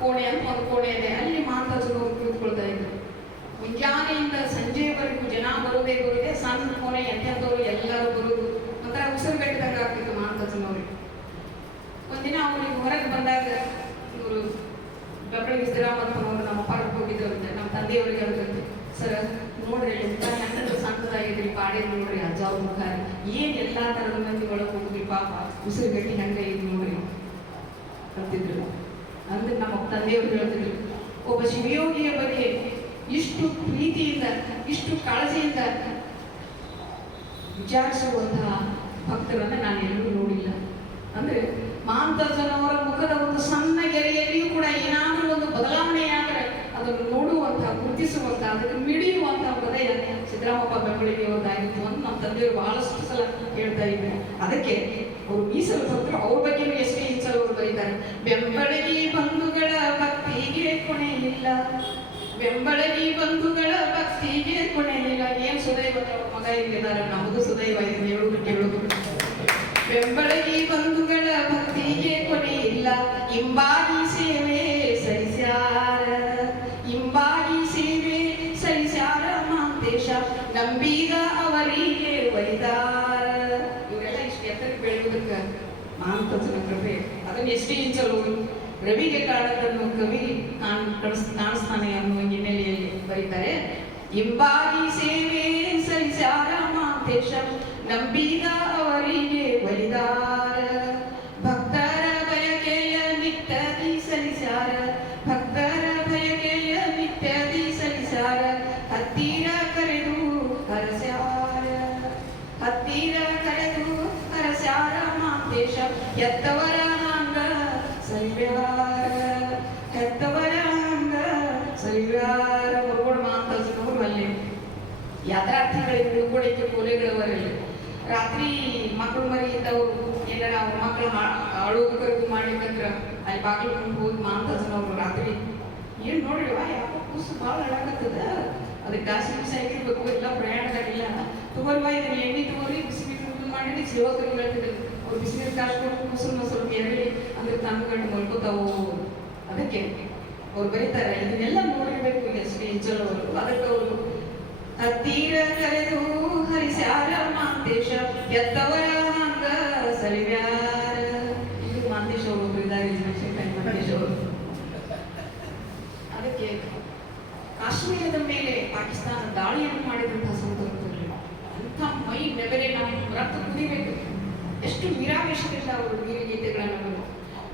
ಕೋಣೆ ಅಂತ ಒಂದು ಕೋಣೆ ಇದೆ, ಅಲ್ಲಿ ಮಹಾಂತಜ್ಜನವರು ಕುಳಿತುಕೊಳ್ತಾ ಇದ್ರು. ಮುಂಜಾನೆಯಿಂದ ಸಂಜೆವರೆಗೂ ಜನ ಬರೋದೇ ಬರೋದೇ, ಸಣ್ಣ ಕೋಣೆ ಎಂತೆಂಥವ್ರು ಎಲ್ಲರೂ ಬರೋದು, ಒಂಥರ ಉಸಿರುಗಟ್ಟಿದಂಗೆ ಆಗ್ತಿತ್ತು ಮಹಾಂತಜ್ಜನವ್ರಿಗೆ. ಒಂದಿನ ಅವ್ರಿಗೆ ಹೊರಗೆ ಬಂದಾಗ ಇವರು ಬೆಂಬಳಿಗೆ ಸಿದ್ದರಾಮಪ್ಪನವರು ನಮ್ಮ ಪಾರ್ಕ್ ಹೋಗಿದ್ದವ್ರಿಂದ ನಮ್ಮ ತಂದೆಯವರಿಗೆ ಹೇಳ್ತಾರೆ, ಸರ್ ನೋಡ್ರಿ ಎಂತ ಹೆಂಗಂದ್ರೆ ಸಣ್ಣದಾಗಿದ್ರಿ ಪಾಡೆ ನೋಡ್ರಿ ಅಜ್ಜ ಅವ್ರ ಮುಖ ಏನ್ ಎಲ್ಲಾ ತರದ ಮಂದಿ ಒಳಗೆ ಹೋಗ್ರಿ ಪಾಪ ಉಸಿರುಗಟ್ಟಿ ಹೆಂಗ ಇದು ನೋಡ್ರಿ ಅಂತಿದ್ರು. ಅಂದ್ರೆ ನಮ್ಮ ತಂದೆಯವರು ಹೇಳ್ತಿದ್ರು, ಒಬ್ಬ ಶಿವಯೋಗಿಯ ಬಗ್ಗೆ ಇಷ್ಟು ಪ್ರೀತಿಯಿಂದ ಇಷ್ಟು ಕಾಳಜಿಯಿಂದ ವಿಚಾರಿಸುವಂತಹ ಭಕ್ತರನ್ನ ನಾನು ಎಲ್ಲೂ ನೋಡಿಲ್ಲ. ಅಂದ್ರೆ ಮಹಾಂತಜ್ಜನವರ ಮುಖದ ಒಂದು ಸಣ್ಣ ಗೆರೆಯಲ್ಲಿಯೂ ಕೂಡ ಏನಾದರೂ ಒಂದು ಬದಲಾವಣೆಯಾದರೆ ಅದನ್ನು ನೋಡುವಂತಹ, ಗುರುತಿಸುವಂತಹ, ಅದಕ್ಕೆ ಮಿಡಿಯುವಂತಹ ಹೃದಯ ಸಿದ್ದರಾಮಪ್ಪ ಬೆಂಬಳಿಗೆಯವರದಾಗಿತ್ತು ಅಂತ ನಮ್ಮ ತಂದೆಯವರು ಬಹಳಷ್ಟು ಸಲ ಹೇಳ್ತಾ ಇದ್ದಾರೆ. ಅದಕ್ಕೆ ಅವರು ಮೀಸಲು ಭಕ್ತರು, ಅವ್ರ ಬಗ್ಗೆನೂ ಎಷ್ಟೇ ಇಂಚಲು ಅವರು ಬರೀತಾರೆ. ಬೆಂಬಳಗಿ ಬಂಧುಗಳ ಭಕ್ತಿಗೆ ಕೊನೆ ಇಲ್ಲ, ಬೆಂಬಳಗಿ ಬಂಧುಗಳ ಭಕ್ತಿಗೆ ಕೊನೆ ಇಲ್ಲ. ಏನ್ ಸುದೈವ ಮಗ ಇಲ್ಲಿದ್ದಾರೆ, ನಮಗೂ ಸುದೈವ ಇದೆ ಹೇಳುವುದು ಕೇಳುವುದು. ಬೆಂಬಳಗಿ ಬಂಧುಗಳ ಭಕ್ತಿಗೆ ಕೊನೆ ಇಲ್ಲ, ಇಂಬಾಗಿ ಸೇವೆ ಸರಿಸ್ಯಾರ, ಇಂಬಾಗಿ ಸೇವೆ ಸರಿಸ್ಯಾರ ಮಾಂತೇಶ ನಂಬಿದ ಅವರಿಗೆ ಒಲಿದಾರ. ಇವರೆಲ್ಲ ಇಷ್ಟು ಎತ್ತರಕ್ಕೆ ಬೆಳೆಯುವುದಕ್ಕೆ ಮಹಾಂತಜ್ಜನ ಕೃಪೆ. ಅದನ್ನು ಎಷ್ಟೇ ಇಂಚಲು ರವಿಗೆ ಕಾಣದನ್ನು ಕವಿ ಕಾಣಿಸ್ತಾನೆ ಅನ್ನುವ ಹಿನ್ನೆಲೆಯಲ್ಲಿ ಬರೀತಾರೆ. ಇಂಬಾಗಿ ಸೇವೆ ಸರಿಸ್ಯಾರ ಮಾಂತೇಶ ನಂಬಿದ ಅವರಿಗೆ ಒಲಿದಾರ, ಭಕ್ತರ ಬಯಕೆಯ ನಿತ್ಯದಿ ಸಲ್ಲಿಸ್ಯಾರ, ಭಕ್ತರ ಬಯಕೆಯ ನಿತ್ಯದಿ ಸಲ್ಲಿಸ್ಯಾರ. ಹತ್ತಿರ ಕರೆದು ಹರಸ್ಯಾರ, ಹತ್ತಿರ ಕರೆದು ಹರಸ್ಯಾರ ಮಾಂತೇಶ ಎತ್ತವರ ಹಂಗ ಸರಿವ್ಯಾರ, ಎತ್ತವರ ಹಂಗ ಸರಿವ್ಯಾರ. ಮುರುಗೋಡ ಮಹಾಂತಜ್ಜನವರು ಅಲ್ಲಿ ಯಾತ್ರಾರ್ಥಿಗಳಿಗೆ ಉಳ್ಕೊಳಿಕೆ ಕೋಲೆಗಳವರಲ್ಲಿ ರಾತ್ರಿ ಮಕ್ಕಳು ಮರಿ ಇದ್ದವರು ಏನಾರ ಅವ್ರ ಮಕ್ಕಳು ಅಳುವುದಕ್ಕೂ ಮಾಡ್ಲಿಕ್ಕಂದ್ರ ಅಲ್ಲಿ ಬಾಗಿಲು ಮುಂದೆ ಹೋಗಿ ಮಹಾಂತಜ್ಜನವರು ರಾತ್ರಿ ಏನ್ ನೋಡ್ರಿವಾ ಯಾಕೋ ಕೂಸು ಭಾಳ ಅಳಾಕತ್ತದ, ಅದಕ್ಕೆ ಗಾಸಿ ಬಿಸಿ ಆಗಿರ್ಬೇಕು, ಎಲ್ಲ ಪ್ರಯಾಣದಾಗಿಲ್ಲ, ತಗೋಲ್ವಾ ಇದನ್ನ ಎಣ್ಣೆ ತಗೋರಿ ಬಿಸಿನೀರು ಮಾಡಿ ಸೇವಕರು ಹೇಳ್ತಿದ್ರು. ಅವ್ರು ಬಿಸಿನೀರು ಕಾಸ್ಕೊಂಡು ಕೂಸನ್ನ ಸ್ವಲ್ಪ ಎರಳಿ ಅಂದ್ರೆ ತಣ್ಣಗಂಡು ಮಲ್ಕೋತಾವು. ಅದಕ್ಕೆ ಅವ್ರು ಬರೀತಾರೆ, ಇದನ್ನೆಲ್ಲ ನೋಡಿರ್ಬೇಕು ಈಗ ಶ್ರೀ ಇಂಚಲವರು. ಅದಕ್ಕೆ ಅವರು ಹತ್ತಿರ ಕರೆದು ಹರಿಸ್ಯಾರ ಮಾಂತೇಶ ಎತ್ತವರ ಹಂಗ ಸರಿವ್ಯಾರ. ಇದು ಮಾಂತೇಶ ಅವರು ಇದ್ದಾರೆ, ಮಾಂತೇಶ ಅವರು. ಅದಕ್ಕೆ ಕಾಶ್ಮೀರದ ಮೇಲೆ ಪಾಕಿಸ್ತಾನ ದಾಳಿಯನ್ನು ಮಾಡಿದಂತಹ ಸಂದರ್ಭದಲ್ಲಿ ಅಂಥ ಮೈ ನೆಬರೆ ನಾವು ರಕ್ತ ಕುದಿಬೇಕು. ಎಷ್ಟು ವೀರಾವೇಶದಿಂದ ಅವರು ವೀರಗೀತೆಗಳನ್ನು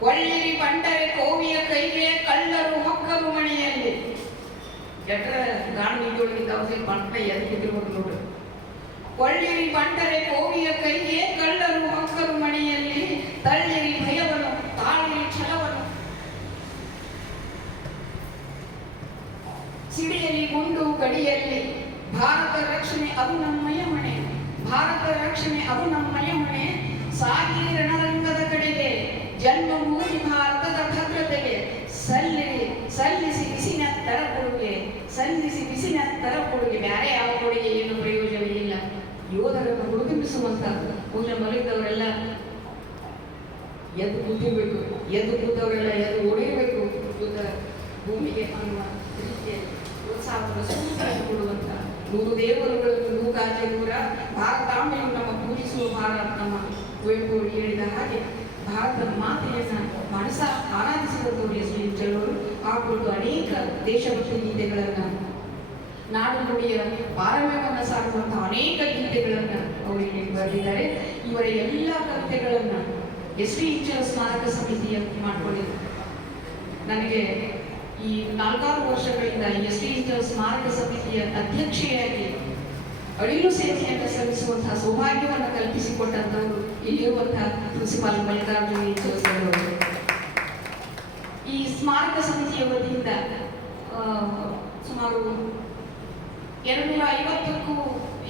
ಕೊಳ್ಳಿರಿ ಬಂಡರೆ ಕೋವಿಯ ಕೈಗೆ ಕಳ್ಳರು ಹೊಕ್ಕರು ಮನೆಯಲ್ಲಿ. ಎಟ್ರ ಗಾಣಿಯೊಳಗಿಂದ ಅವ್ರಿಗೆ ಪಂಟ ಎದ್ದಿರ್ಬೋದು ನೋಡ್ರಿ. ಕೊಳ್ಳಿರಿ ಬಂಡರೆ ಕೋವಿಯ ಕೈಗೆ ಕಳ್ಳರು ಹೊಕ್ಕರು ಮನೆಯಲ್ಲಿ, ತಳ್ಳಿರಿ ಭಯವನ್ನು ತಾಳಿರಿ ಛಲವನ್ನು, ಸಿಡಿಯಲಿ ಗುಂಡು ಗಡಿಯಲ್ಲಿ ಭಾರತ ರಕ್ಷಣೆ ಅದು ನಮ್ಮಯ ಹೊಣೆ, ಭಾರತ ರಕ್ಷಣೆ ಅದು ನಮ್ಮಯ ಹೊಣೆ. ಸಾಗಿ ರಣರಂಗದ ಕಡೆಗೆ ಜನ್ಮಭೂಮಿ ಭಾರತದ ಭದ್ರತೆಗೆ ಸಲ್ಲಿಸಿ ಬಿಸಿನ ಎದ್ದು ಕೂತಿರ್ಬೇಕು, ಎದ್ದು ಕೂತವರೆಲ್ಲ ಎದ್ದು ಓಡಿರಬೇಕು ಯುದ್ಧ ಭೂಮಿಗೆ ಅನ್ನುವ ರೀತಿಯಲ್ಲಿ ಪ್ರೋತ್ಸಾಹವನ್ನು ಸೂಚನೆ ಕೊಡುವಂಥ 100 ದೇವರುಗಳನ್ನು ನೂಗಾಜೆ ದೂರ ಭಾರತಾಂಬೆಯು ನಮ್ಮ ಪೂಜಿಸುವ ಭಾರತ ನಮ್ಮ ಕುವೆಂಪು ಹೇಳಿದ ಹಾಗೆ ಭಾರತದ ಮಾತೆಯನ್ನ ಮನಸ ಆರಾಧಿಸಿದಂಥವರು ಎಸ್ ಡಿ ಇಂಚಲವರು ಹಾಗೂ ಅನೇಕ ದೇಶಭಕ್ತಿ ಗೀತೆಗಳನ್ನು ನಾಡು ನುಡಿಯ ಪಾರಮ್ಯವನ್ನು ಸಾರುವಂತಹ ಅನೇಕ ಗೀತೆಗಳನ್ನು ಅವರು ಇಲ್ಲಿ ಬರೆದಿದ್ದಾರೆ. ಇವರ ಎಲ್ಲ ಕವಿತೆಗಳನ್ನು ಎಸ್ ಡಿ ಇಂಚಲ ಸ್ಮಾರಕ ಸಮಿತಿಯ ಮಾಡಿಕೊಂಡಿದ್ದಾರೆ. ನನಗೆ ಈ 4 ವರ್ಷಗಳಿಂದ ಎಸ್ ಡಿ ಇಂಚಲ ಸ್ಮಾರಕ ಸಮಿತಿಯ ಅಧ್ಯಕ್ಷೆಯಾಗಿ ಅಳಿಲು ಸೇವೆಯನ್ನು ಸಲ್ಲಿಸುವಂತಹ ಸೌಭಾಗ್ಯವನ್ನು ಕಲ್ಪಿಸಿಕೊಟ್ಟಂತವರು ಇಲ್ಲಿರುವಂತಹ ಪ್ರಿನ್ಸಿಪಾಲ್ ಮಲ್ಲಿಕಾರ್ಜುನ ಇಂಚಲ ಸರ್ ಅವರು. ಈ ಸ್ಮಾರಕ ಸಮಿತಿಯ ವತಿಯಿಂದ ಸುಮಾರು 250ಕ್ಕೂ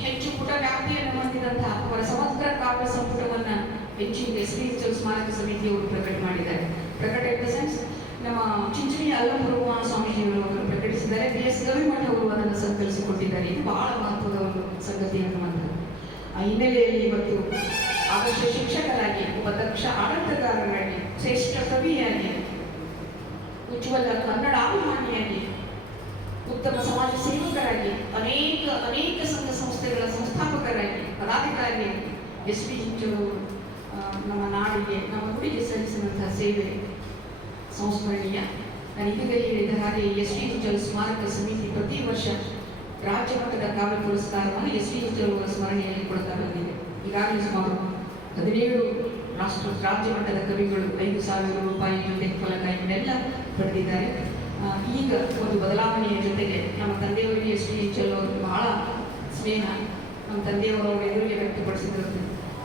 ಹೆಚ್ಚು ಪುಟ ವ್ಯಾಪ್ತಿಯನ್ನು ಹೊಂದಿದಂತಹ ಅವರ ಸಮಗ್ರ ಕಾವ್ಯ ಸಂಪುಟವನ್ನು ಹೆಚ್ಚು ಎಸ್ ಡಿ ಇಂಚಲ ಸ್ಮಾರಕ ಸಮಿತಿಯವರು ಪ್ರಕಟ ಮಾಡಿದ್ದಾರೆ. ಪ್ರಕಟ ಇನ್ ದ ಸೆನ್ಸ್ ನಮ್ಮ ಚಿಂಚಣಿ ಅಲ್ಲಂಪುರ ಸ್ವಾಮೀಜಿಯವರು ಅದನ್ನು ಪ್ರಕಟಿಸಿದ್ದಾರೆ. ಬಿ ಎಸ್ ಗವಿಮಠ ಅವರು ಅದನ್ನು ಸಂಕಲಿಸಿಕೊಟ್ಟಿದ್ದಾರೆ. ಇದು ಬಹಳ ಮಹತ್ವದ ಒಂದು ಸಂಗತಿ ಅನ್ನುವಂಥದ್ದು. ಆ ಹಿನ್ನೆಲೆಯಲ್ಲಿ ಇವತ್ತು ಆದರ್ಶ ಶಿಕ್ಷಕರಾಗಿ, ಒಬ್ಬ ದಕ್ಷ ಆಡಳಿತಗಾರರಾಗಿ, ಶ್ರೇಷ್ಠ ಕವಿಯಾಗಿ, ಉಜ್ವಲ ಕನ್ನಡಾಭಿಮಾನಿಯಾಗಿ, ಉತ್ತಮ ಸಮಾಜ ಸೇವಕರಾಗಿ, ಅನೇಕ ಸಂಘ ಸಂಸ್ಥೆಗಳ ಸಂಸ್ಥಾಪಕರಾಗಿ, ಪದಾಧಿಕಾರಿಯಾಗಿ ಎಸ್ ಡಿ ಇಂಚಲವರು ನಮ್ಮ ನಾಡಿಗೆ, ನಮ್ಮ ನುಡಿಗೆ ಸಲ್ಲಿಸಿದಂತಹ ಸೇವೆ ಸಂಸ್ಮರಣೀಯ. ನಾನು ಇದೀಗ ಹೇಳಿದ ಹಾಗೆ ಎಸ್ ಡಿ ಇಂಚಲ ಸ್ಮಾರಕ ಸಮಿತಿ ಪ್ರತಿ ವರ್ಷ ರಾಜ್ಯ ಮಟ್ಟದ ಕಾವ್ಯ ಪುರಸ್ಕಾರವನ್ನು ಎಸ್ ಡಿ ಇಂಚಲ ಅವರ ಸ್ಮರಣೆಯಲ್ಲಿ ಕೊಡ್ತಾ ಬಂದಿದೆ. ಈಗಾಗಲೇ ಸುಮಾರು 17 ರಾಜ್ಯ ಮಟ್ಟದ ಕವಿಗಳು 5,000 ರೂಪಾಯಿ ಜೊತೆ ಫಲಕ ಇವನ್ನೆಲ್ಲ ಪಡೆದಿದ್ದಾರೆ. ಈಗ ಒಂದು ಬದಲಾವಣೆಯ ಜೊತೆಗೆ ನಮ್ಮ ತಂದೆಯವರಿಗೆ ಎಸ್ ಡಿ ಇಂಚಲ ಅವರು ಬಹಳ ಸ್ನೇಹ. ನಮ್ಮ ತಂದೆಯವರ ಎದುರಿಗೆ ವ್ಯಕ್ತಪಡಿಸಿದ್ರು,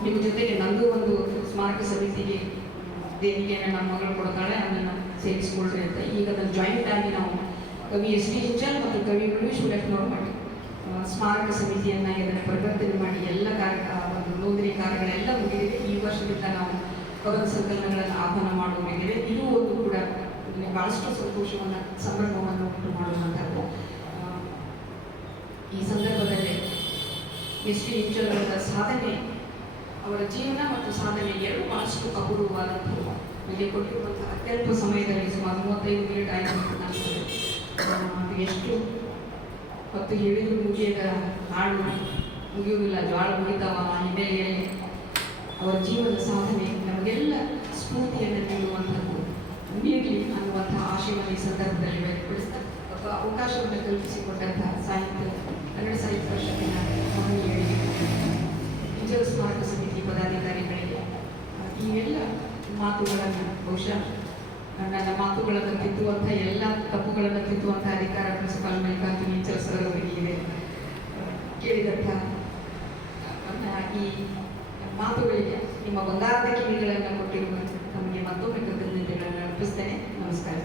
ನಿಮ್ಮ ಜೊತೆಗೆ ನಂದು ಒಂದು ಸ್ಮಾರಕ ಸಮಿತಿಗೆ ದೇಣಿಗೆಯನ್ನು ನಮ್ಮ ಮಗಳು ಕೊಡ್ತಾಳೆ, ಅದನ್ನು ಸೇರಿಸಿಕೊಳ್ರಿ ಅಂತ. ಈಗ ಅದನ್ನು ಜಾಯಿಂಟ್ ಆಗಿ ನಾವು ಕವಿ ಎಸ್ ಡಿ ಇಂಚಲ್ ಮತ್ತು ಕವಿ ವಿಶ್ವಲಕ್ಷ್ಮಿ ಮಾಡಿ ಸ್ಮಾರಕ ಸಮಿತಿಯನ್ನು ಇದನ್ನು ಪರಿವರ್ತನೆ ಮಾಡಿ ಎಲ್ಲ ಒಂದು ನೋಂದಣಿ ಕಾರ್ಯಗಳೆಲ್ಲ ಮುಗಿದಿದೆ. ಈ ವರ್ಷದಿಂದ ನಾವು ಕವನ ಸಂಕಲನಗಳನ್ನು ಆಹ್ವಾನ ಮಾಡುವುದಿದೆ. ಇದು ಒಂದು ಕೂಡ ಬಹಳಷ್ಟು ಸಂತೋಷವನ್ನು, ಸಂಭ್ರಮವನ್ನು ಉಂಟು ಮಾಡುವಂಥದ್ದು. ಈ ಸಂದರ್ಭದಲ್ಲಿ ಎಸ್ ಡಿ ಇಂಚಲ್ ಅವರ ಸಾಧನೆ, ಅವರ ಜೀವನ ಮತ್ತು ಸಾಧನೆ ಎರಡು ಬಹಳಷ್ಟು ಅಪೂರ್ವವಾದಂಥವು. ಇಲ್ಲಿ ಕೊಟ್ಟಿರುವಂತಹ ಅತ್ಯಲ್ಪ ಸಮಯದಲ್ಲಿ ಸುಮಾರು 35 ಮಿನಿಟ್ ಆಯಿತು. ಎಷ್ಟು ಹೊತ್ತು ಹೇಳಿದ್ರು ಮುಗಿಯದ ಹಾಡು ಮುಗಿಯುವುದಿಲ್ಲ, ಜ್ವಾಳ ಮುಗಿತಾವ. ಆ ಹಿನ್ನೆಲೆಯಲ್ಲಿ ಅವರ ಜೀವನದ ಸಾಧನೆ ನಮಗೆಲ್ಲ ಸ್ಫೂರ್ತಿಯನ್ನು ನೀಡುವಂಥದ್ದು, ನೀಡಲಿ ಅನ್ನುವಂತಹ ಆಶಯವನ್ನು ಈ ಸಂದರ್ಭದಲ್ಲಿ ವ್ಯಕ್ತಪಡಿಸ್ತಾ ಅವಕಾಶವನ್ನು ಕಲ್ಪಿಸಿಕೊಟ್ಟಂತಹ ಕನ್ನಡ ಸಾಹಿತ್ಯ ಪರಿಷತ್ತಿನ ಮಹನೀಯರಿಗೆ, ಇಂಚಲ ಸ್ಮಾರಕ ಸಮಿತಿ ಪದಾಧಿಕಾರಿಗಳಿಗೆ ಈ ಎಲ್ಲ ಮಾತುಗಳನ್ನು, ಬಹುಶಃ ನನ್ನ ಮಾತುಗಳನ್ನು ತಿದ್ದುವಂಥ, ಎಲ್ಲ ತಪ್ಪುಗಳನ್ನು ತಿದ್ದುವಂಥ ಅಧಿಕಾರ ಪ್ರಿನ್ಸಿಪಾಲ್ ಮಲ್ಲಿಕಾರ್ಜುನ ಇಂಚಲ ಸರ್ ಅವರಿಗೆ ಇದೆ. ಕೇಳಿದಂಥ ಈ ಮಾತುಗಳಿಗೆ ನಿಮ್ಮ ಬಂಗಾರದ ಕಿವಿಗಳನ್ನು ಕೊಟ್ಟಿರುವ ನಮಗೆ ಮತ್ತೊಮ್ಮೆ ಕೃತಜ್ಞತೆಗಳನ್ನು ಅರ್ಪಿಸ್ತೇನೆ. ನಮಸ್ಕಾರ.